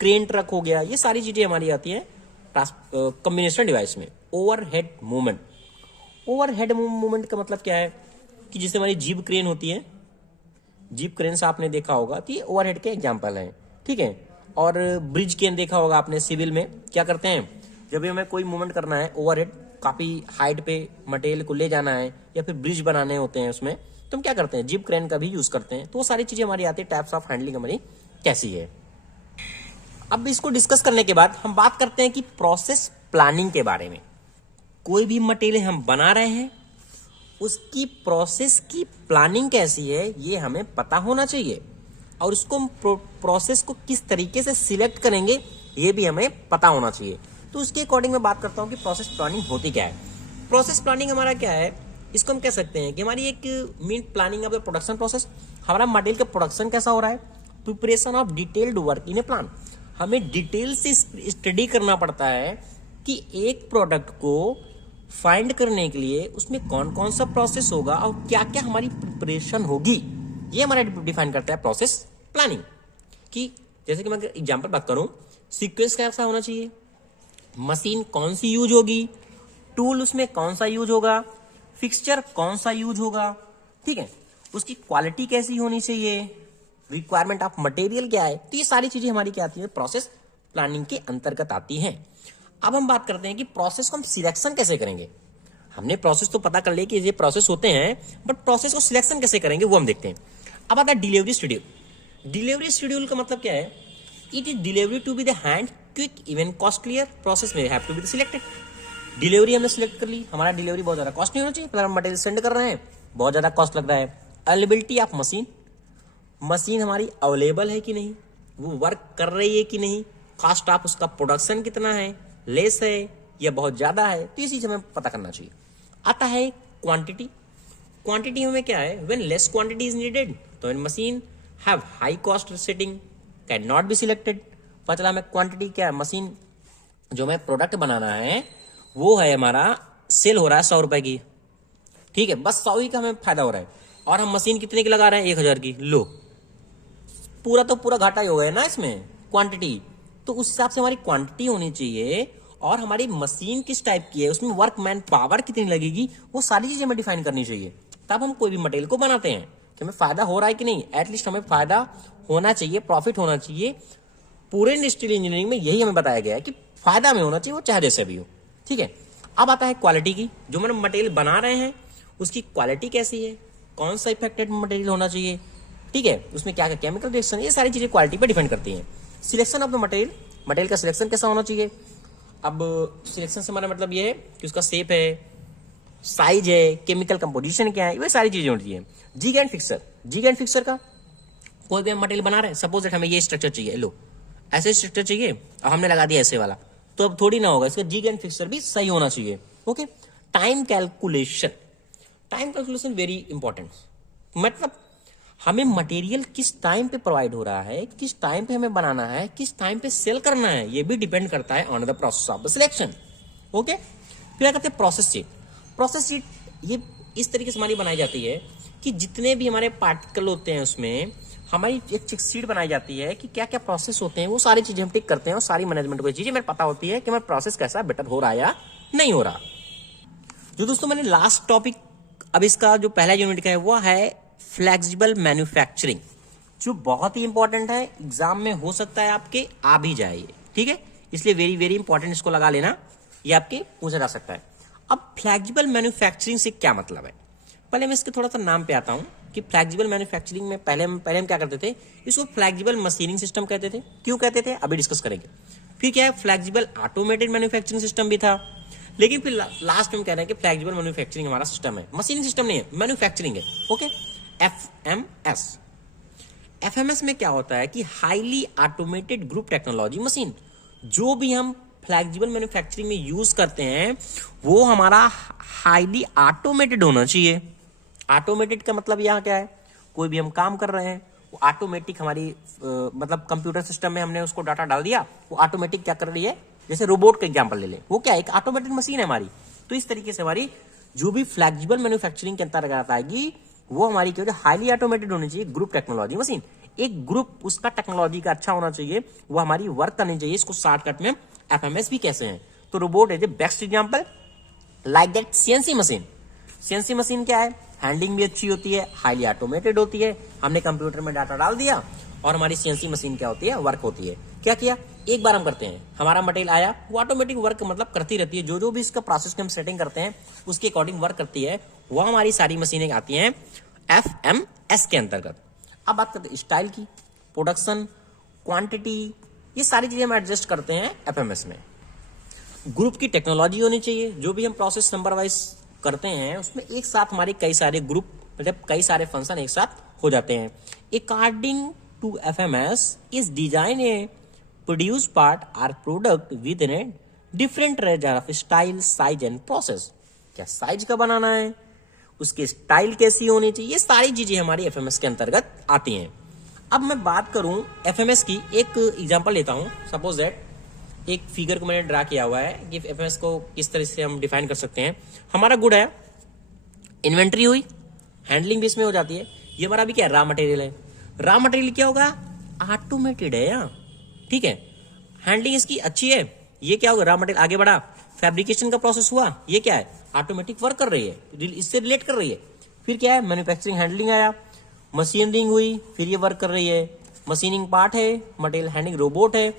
क्रेन ट्रक हो गया, ये सारी चीजें हमारी आती है कॉम्बिनेशन डिवाइस में। Overhead movement. ओवरहेड मूवमेंट का मतलब क्या है कि जैसे हमारी जीप क्रेन होती है, जीप क्रेन से आपने देखा होगा, तो ये ओवरहेड के एग्जांपल हैं, ठीक है। और ब्रिज क्रेन देखा होगा आपने, सिविल में क्या करते हैं, जब भी हमें कोई मूवमेंट करना है ओवरहेड, काफी हाइट पे मटेरियल को ले जाना है या फिर ब्रिज बनाने होते हैं उसमें, तो हम क्या करते हैं, जीप क्रेन का भी यूज करते हैं। तो वो सारी चीजें हमारी आती है, टाइप्स ऑफ हैंडलिंग हमारी कैसी है। अब इसको डिस्कस करने के बाद हम बात करते हैं कि प्रोसेस प्लानिंग के बारे में। कोई भी मटेरियल हम बना रहे हैं, उसकी प्रोसेस की प्लानिंग कैसी है ये हमें पता होना चाहिए, और उसको हम प्रोसेस को किस तरीके से सिलेक्ट करेंगे ये भी हमें पता होना चाहिए। तो उसके अकॉर्डिंग मैं बात करता हूँ कि प्रोसेस प्लानिंग होती क्या है। प्रोसेस प्लानिंग हमारा क्या है, इसको हम कह सकते हैं कि हमारी एक mean planning of the production process. हमारा मटेरियल का प्रोडक्शन कैसा हो रहा है, preparation of detailed work in A plan. हमें डिटेल से स्टडी करना पड़ता है कि एक प्रोडक्ट को फाइंड करने के लिए उसमें कौन कौन सा प्रोसेस होगा और क्या क्या हमारी प्रिपरेशन होगी, ये हमारा डिफाइन करता है प्रोसेस प्लानिंग। कि जैसे कि मैं एग्जांपल बात करूं, सीक्वेंस कैसा होना चाहिए, मशीन कौन सी यूज होगी, टूल उसमें कौन सा यूज होगा, फिक्सचर कौन सा यूज होगा, ठीक है, उसकी क्वालिटी कैसी होनी चाहिए, रिक्वायरमेंट ऑफ मटेरियल क्या है, तो ये सारी चीजें हमारी क्या आती है, प्रोसेस प्लानिंग के अंतर्गत आती हैं। अब हम बात करते हैं कि प्रोसेस को हम सिलेक्शन कैसे करेंगे। हमने प्रोसेस तो पता कर लिया कि ये प्रोसेस होते हैं, बट प्रोसेस को सिलेक्शन कैसे करेंगे वो हम देखते हैं। अब आता है डिलीवरी शेड्यूल। डिलीवरी शेड्यूल का मतलब क्या है, it is delivery to be the hand quick even costlier process में have to be selected. Delivery हमने सिलेक्ट कर ली, हमारा डिलीवरी बहुत ज्यादा कॉस्ट नहीं होना चाहिए, हम मटेरियल सेंड कर रहे हैं, बहुत ज्यादा कॉस्ट लग रहा है। अवेलेबिलिटी ऑफ मशीन, मशीन हमारी अवेलेबल है कि नहीं, वो वर्क कर रही है कि नहीं, कॉस्ट ऑफ उसका प्रोडक्शन कितना है, लेस है या बहुत ज्यादा है, तो ये चीज हमें पता करना चाहिए। आता है क्वांटिटी। क्वांटिटी हमें क्या है, when less quantity is needed तो in machine have high cost setting can not be selected. पता चला हमें क्वांटिटी क्या है, मशीन जो हमें प्रोडक्ट बनाना है वो है हमारा सेल हो रहा है 100 रुपए की, ठीक है, बस 100 ही का हमें फायदा हो रहा है, और हम मशीन कितने की लगा रहे हैं, 1000 की, लो पूरा तो पूरा घाटा ही हो गया ना इसमें क्वांटिटी। तो उस हिसाब से हमारी क्वांटिटी होनी चाहिए, और हमारी मशीन किस टाइप की है, उसमें वर्क मैन पावर कितनी लगेगी, वो सारी चीजें हमें डिफाइन करनी चाहिए। तब हम कोई भी मटेरियल को बनाते हैं कि हमें फायदा हो रहा है कि नहीं, एटलीस्ट हमें फायदा होना चाहिए, प्रॉफिट होना चाहिए। पूरे इंडस्ट्रियल इंजीनियरिंग में यही हमें बताया गया है कि फायदा में होना चाहिए, वो चाहे जैसे भी हो, ठीक है। अब आता है क्वालिटी की, जो हम मटेरियल बना रहे हैं उसकी क्वालिटी कैसी है, कौन सा इफेक्टेड मटेरियल होना चाहिए, ठीक है, उसमें क्या क्या केमिकल रिएक्शन, ये सारी चीजें क्वालिटी पे डिपेंड करती हैं। Selection of the material, material का सिलेक्शन कैसा होना चाहिए। अब सिलेक्शन से हमारा मतलब ये है कि उसका शेप है, साइज है, केमिकल कंपोजिशन क्या है, ये सारी चीजें होती है। Jig and fixer, jig and fixer का कोई भी हम मटेरियल बना रहे हैं, सपोज दैट हमें ये स्ट्रक्चर चाहिए, लो ऐसे स्ट्रक्चर चाहिए और हमने लगा दिया ऐसे वाला, तो अब थोड़ी ना होगा, इसका जिग एंड फिक्सर भी सही होना चाहिए। Okay, time calculation, time calculation very important, मतलब हमें मटेरियल किस टाइम पे प्रोवाइड हो रहा है, किस टाइम पे हमें बनाना है, किस टाइम पे सेल करना है, ये भी डिपेंड करता है on the process of the selection. Okay, फिर कहते हैं प्रोसेस शीट। प्रोसेस शीट ये इस तरीके से हमारी बनाई जाती है कि जितने भी हमारे पार्टिकल होते हैं उसमें हमारी एक चिक शीट बनाई जाती है कि क्या क्या प्रोसेस होते हैं, वो सारी चीजें हम टिक करते हैं, और सारी मैनेजमेंट को चीजें हमें पता होती है कि हमारा प्रोसेस कैसा बेटर हो रहा है या नहीं हो रहा। जो दोस्तों मैंने लास्ट टॉपिक अब इसका जो पहला यूनिट का है वो है फ्लेक्सिबल मैन्युफैक्चरिंग, जो बहुत ही इंपॉर्टेंट है, एग्जाम में हो सकता है आपके आ भी जाए, ठीक है, इसलिए वेरी वेरी इंपॉर्टेंट, इसको लगा लेना, ये आपके पूछा जा सकता है। अब फ्लेक्सिबल मैन्युफैक्चरिंग से क्या मतलब है, पहले मैं इसके थोड़ा सा नाम पे आता हूं कि फ्लेक्सिबल मैन्युफैक्चरिंग में पहले हम क्या करते थे, इसको फ्लेक्सिबल मशीनिंग सिस्टम कहते थे। क्यों कहते थे अभी डिस्कस करेंगे। फिर क्या है, फ्लेक्सिबल ऑटोमेटेड मैन्युफैक्चरिंग सिस्टम भी था, लेकिन फिर लास्ट में कह रहे हैं कि फ्लेक्सिबल मैन्युफैक्चरिंग हमारा सिस्टम है, मशीनिंग सिस्टम नहीं है, मैन्युफैक्चरिंग है। ओके, FMS, FMS में क्या होता है कि highly automated group technology machine, जो भी हम फ्लेक्सिबल मैन्युफैक्चरिंग में यूज करते हैं वो हमारा हाईली ऑटोमेटेड होना चाहिए। ऑटोमेटेड का मतलब यहाँ क्या है, कोई भी हम काम कर रहे हैं वो ऑटोमेटिक हमारी मतलब कंप्यूटर सिस्टम में हमने उसको डाटा डाल दिया, वो ऑटोमेटिक क्या कर रही है, जैसे रोबोट का एग्जांपल ले लें, वो क्या है, एक ऑटोमेटिक मशीन है हमारी। तो इस तरीके से हमारी जो भी फ्लेक्सिबल मैन्युफैक्चरिंग के अंतर्गत आएगी वो हमारी क्या हाईली ऑटोमेटेड होनी चाहिए, ग्रुप टेक्नोलॉजी मशीन। एक ग्रुप उसका टेक्नोलॉजी का अच्छा होना चाहिए, वो हमारी वर्क करनी चाहिए, इसको शॉर्टकट में FMS भी कैसे हैं। तो robot is the best example, like that CNC machine. CNC machine क्या है, हैंडलिंग भी अच्छी होती है, हाईली ऑटोमेटेड होती है, हमने कंप्यूटर में डाटा डाल दिया और हमारी CNC मशीन क्या होती है, वर्क होती है। क्या किया, एक बार हम करते हैं, हमारा मटेरियल आया, वो ऑटोमेटिक वर्क मतलब करती रहती है, जो जो भी इसका प्रोसेस की हम सेटिंग करते हैं उसके अकॉर्डिंग वर्क करती है, वो हमारी सारी मशीनें आती हैं FMS के अंतर्गत। अब बात करते हैं स्टाइल की, प्रोडक्शन, क्वांटिटी, ये सारी चीजें हम एडजस्ट करते हैं FMS में। ग्रुप की टेक्नोलॉजी होनी चाहिए, जो भी हम प्रोसेस नंबर वाइज करते हैं उसमें एक साथ हमारे कई सारे ग्रुप मतलब कई सारे फंक्शन एक साथ हो जाते हैं। According to FMS is design a produce part or product within a different range of style, size and process. क्या साइज का बनाना है, उसकी स्टाइल कैसी होनी चाहिए, ये सारी चीजें हमारी FMS के अंतर्गत आती हैं। अब मैं बात करूं FMS की, एक एग्जांपल लेता हूं, सपोज दैट एक फिगर को मैंने ड्रा किया हुआ है कि FMS को किस तरह से हम डिफाइन कर सकते हैं। हमारा गुड है, इन्वेंट्री हुई, हैंडलिंग भी इसमें हो जाती है, ये हमारा भी क्या है, रॉ मटेरियल है। रॉ मटेरियल क्या होगा, ऑटोमेटेड है यहाँ, ठीक है, हैंडलिंग इसकी अच्छी है, ये क्या होगा, रॉ मटेरियल आगे बढ़ा, फैब्रिकेशन का प्रोसेस हुआ, ये क्या है, ऑटोमेटिक वर्क कर रही है, इससे रिलेट कर रही है। फिर क्या है, मैन्युफैक्चरिंग हैंडलिंग आया, मशीनरिंग हुई, फिर ये वर्क कर रही है, मशीनिंग पार्ट है, मटेरियल हैंडलिंग रोबोट है,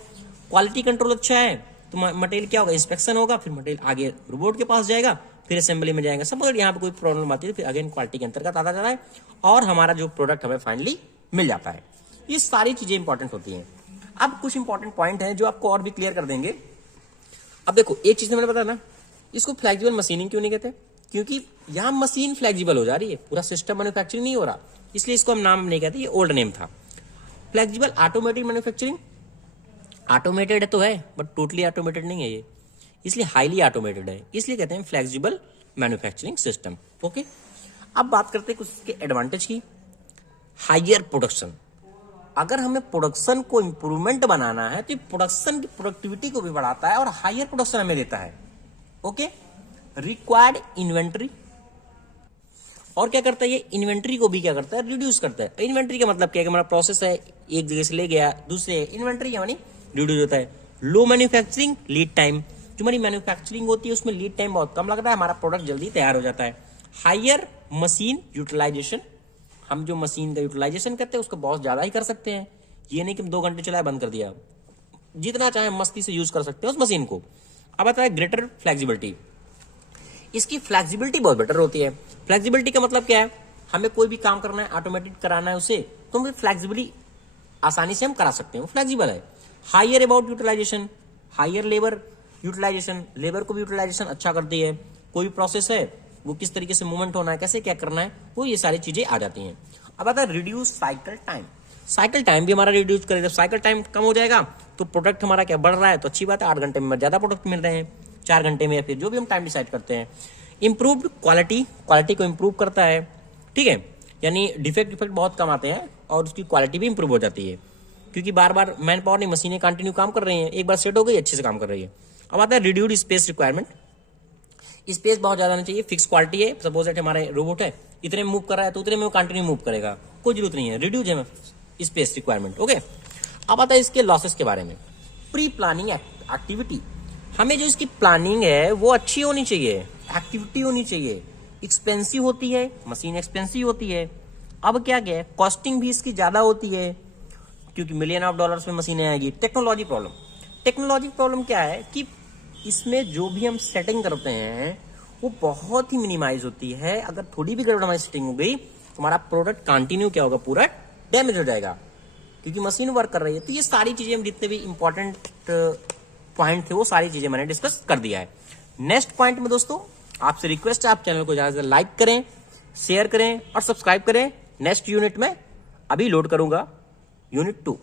क्वालिटी कंट्रोल अच्छा है तो मटेरियल क्या होगा, इंस्पेक्शन होगा, फिर मटेरियल आगे रोबोट के पास जाएगा, फिर असेंबली में जाएगा। सब अगर यहाँ पे कोई प्रॉब्लम आती है फिर अगेन क्वालिटी के अंतर्गत आता जाता है और हमारा जो प्रोडक्ट हमें फाइनली मिल जाता है। ये सारी चीजें इंपॉर्टेंट होती हैं। अब कुछ इंपॉर्टेंट पॉइंट है जो आपको और भी क्लियर कर देंगे। अब देखो एक चीज मैंने बताया ना, इसको फ्लेक्सिबल मशीनिंग क्यों नहीं कहते, क्योंकि यहां मशीन फ्लेक्सिबल हो जा रही है, पूरा सिस्टम मैन्युफैक्चरिंग नहीं हो रहा, इसलिए इसको हम नाम नहीं कहते, ये ओल्ड नेम था। फ्लेक्सिबल ऑटोमेटिक मैन्युफैक्चरिंग, ऑटोमेटेड तो है बट टोटली ऑटोमेटेड नहीं है ये, इसलिए हाईली ऑटोमेटेड है, इसलिए कहते हैं फ्लेक्सिबल मैन्युफैक्चरिंग सिस्टम। ओके, अब बात करते हैं कुछ इसके एडवांटेज की। हायर प्रोडक्शन, अगर हमें प्रोडक्शन को इंप्रूवमेंट बनाना है तो प्रोडक्शन की प्रोडक्टिविटी को भी बढ़ाता है और हायर प्रोडक्शन हमें देता है। ओके, रिक्वायर्ड इन्वेंट्री, और क्या करता है ये, इन्वेंट्री को भी क्या करता है, रिड्यूस करता है। इन्वेंट्री का मतलब क्या है कि हमारा प्रोसेस है, एक जगह से ले गया दूसरे, इन्वेंट्री यानी रिड्यूस होता है। लो मैन्युफैक्चरिंग लीड टाइम, जो हमारी मैन्युफैक्चरिंग होती है उसमें लीड टाइम बहुत कम लगता है, हमारा प्रोडक्ट जल्दी तैयार हो जाता है। हायर मशीन यूटिलाइजेशन, हम जो मशीन का यूटिलाइजेशन करते हैं उसको बहुत ज्यादा ही कर सकते हैं, ये नहीं कि 2 घंटे चलाया बंद कर दिया, जितना चाहे मस्ती से यूज कर सकते हैं उस मशीन को। अब आता है ग्रेटर फ्लेक्सिबिलिटी, इसकी फ्लेक्सिबिलिटी बहुत बेटर होती है। फ्लेक्सिबिलिटी का मतलब क्या है, हमें कोई भी काम करना है, ऑटोमेटिक कराना है उसे, तो हम फ्लेक्सिबिलिटी आसानी से हम करा सकते हैं, वो फ्लेक्सिबल है। Higher about utilization, higher labour utilization, labour को भी यूटिलाइजेशन अच्छा करती है। कोई भी प्रोसेस है वो किस तरीके से मूवमेंट होना है, कैसे क्या करना है, वो ये सारी चीजें आ जाती हैं। अब आता है reduce cycle time, cycle time भी हमारा रिड्यूस करेगा। साइकिल टाइम कम हो जाएगा तो प्रोडक्ट हमारा क्या बढ़ रहा है, तो अच्छी बात है, 8 घंटे में ज्यादा प्रोडक्ट मिल रहे हैं, 4 घंटे में, या फिर जो भी हम टाइम डिसाइड करते हैं। इंप्रूव्ड क्वालिटी, क्वालिटी को इंप्रूव करता है, ठीक है, यानी डिफेक्ट बहुत कम आते हैं और उसकी क्वालिटी भी इंप्रूव हो जाती है, क्योंकि बार बार मैन पावर नहीं, मशीनें कंटिन्यू काम कर रही हैं, एक बार सेट हो गई अच्छे से काम कर रही है। अब आता है रिड्यूस्ड स्पेस रिक्वायरमेंट, स्पेस बहुत ज्यादा नहीं चाहिए, फिक्स क्वालिटी है, सपोज दैट हमारे रोबोट है इतने में मूव कर रहा है तो उतने में वो कंटिन्यू मूव करेगा, कोई जरूरत नहीं है, रिड्यूस है स्पेस रिक्वायरमेंट। ओके, अब आता है इसके लॉसेस के बारे में। प्री प्लानिंग एक्टिविटी, हमें जो इसकी प्लानिंग है वो अच्छी होनी चाहिए, एक्टिविटी होनी चाहिए। एक्सपेंसिव होती है मशीन, एक्सपेंसिव होती है। अब क्या क्या है, कॉस्टिंग भी इसकी ज्यादा होती है क्योंकि मिलियन ऑफ डॉलर्स में मशीनें आएगी। टेक्नोलॉजी प्रॉब्लम, टेक्नोलॉजी प्रॉब्लम क्या है कि इसमें जो भी हम सेटिंग करते हैं वो बहुत ही मिनिमाइज होती है, अगर थोड़ी भी गड़बड़ हमारी सेटिंग हो गई तो हमारा प्रोडक्ट कंटिन्यू क्या होगा, पूरा डैमेज हो जाएगा क्योंकि मशीन वर्क कर रही है। तो ये सारी चीजें हम जितने भी इंपॉर्टेंट पॉइंट थे वो सारी चीजें मैंने डिस्कस कर दिया है। नेक्स्ट पॉइंट में दोस्तों आपसे रिक्वेस्ट है, आप चैनल को ज्यादा से लाइक करें, शेयर करें और सब्सक्राइब करें। नेक्स्ट यूनिट में अभी लोड करूंगा यूनिट 2।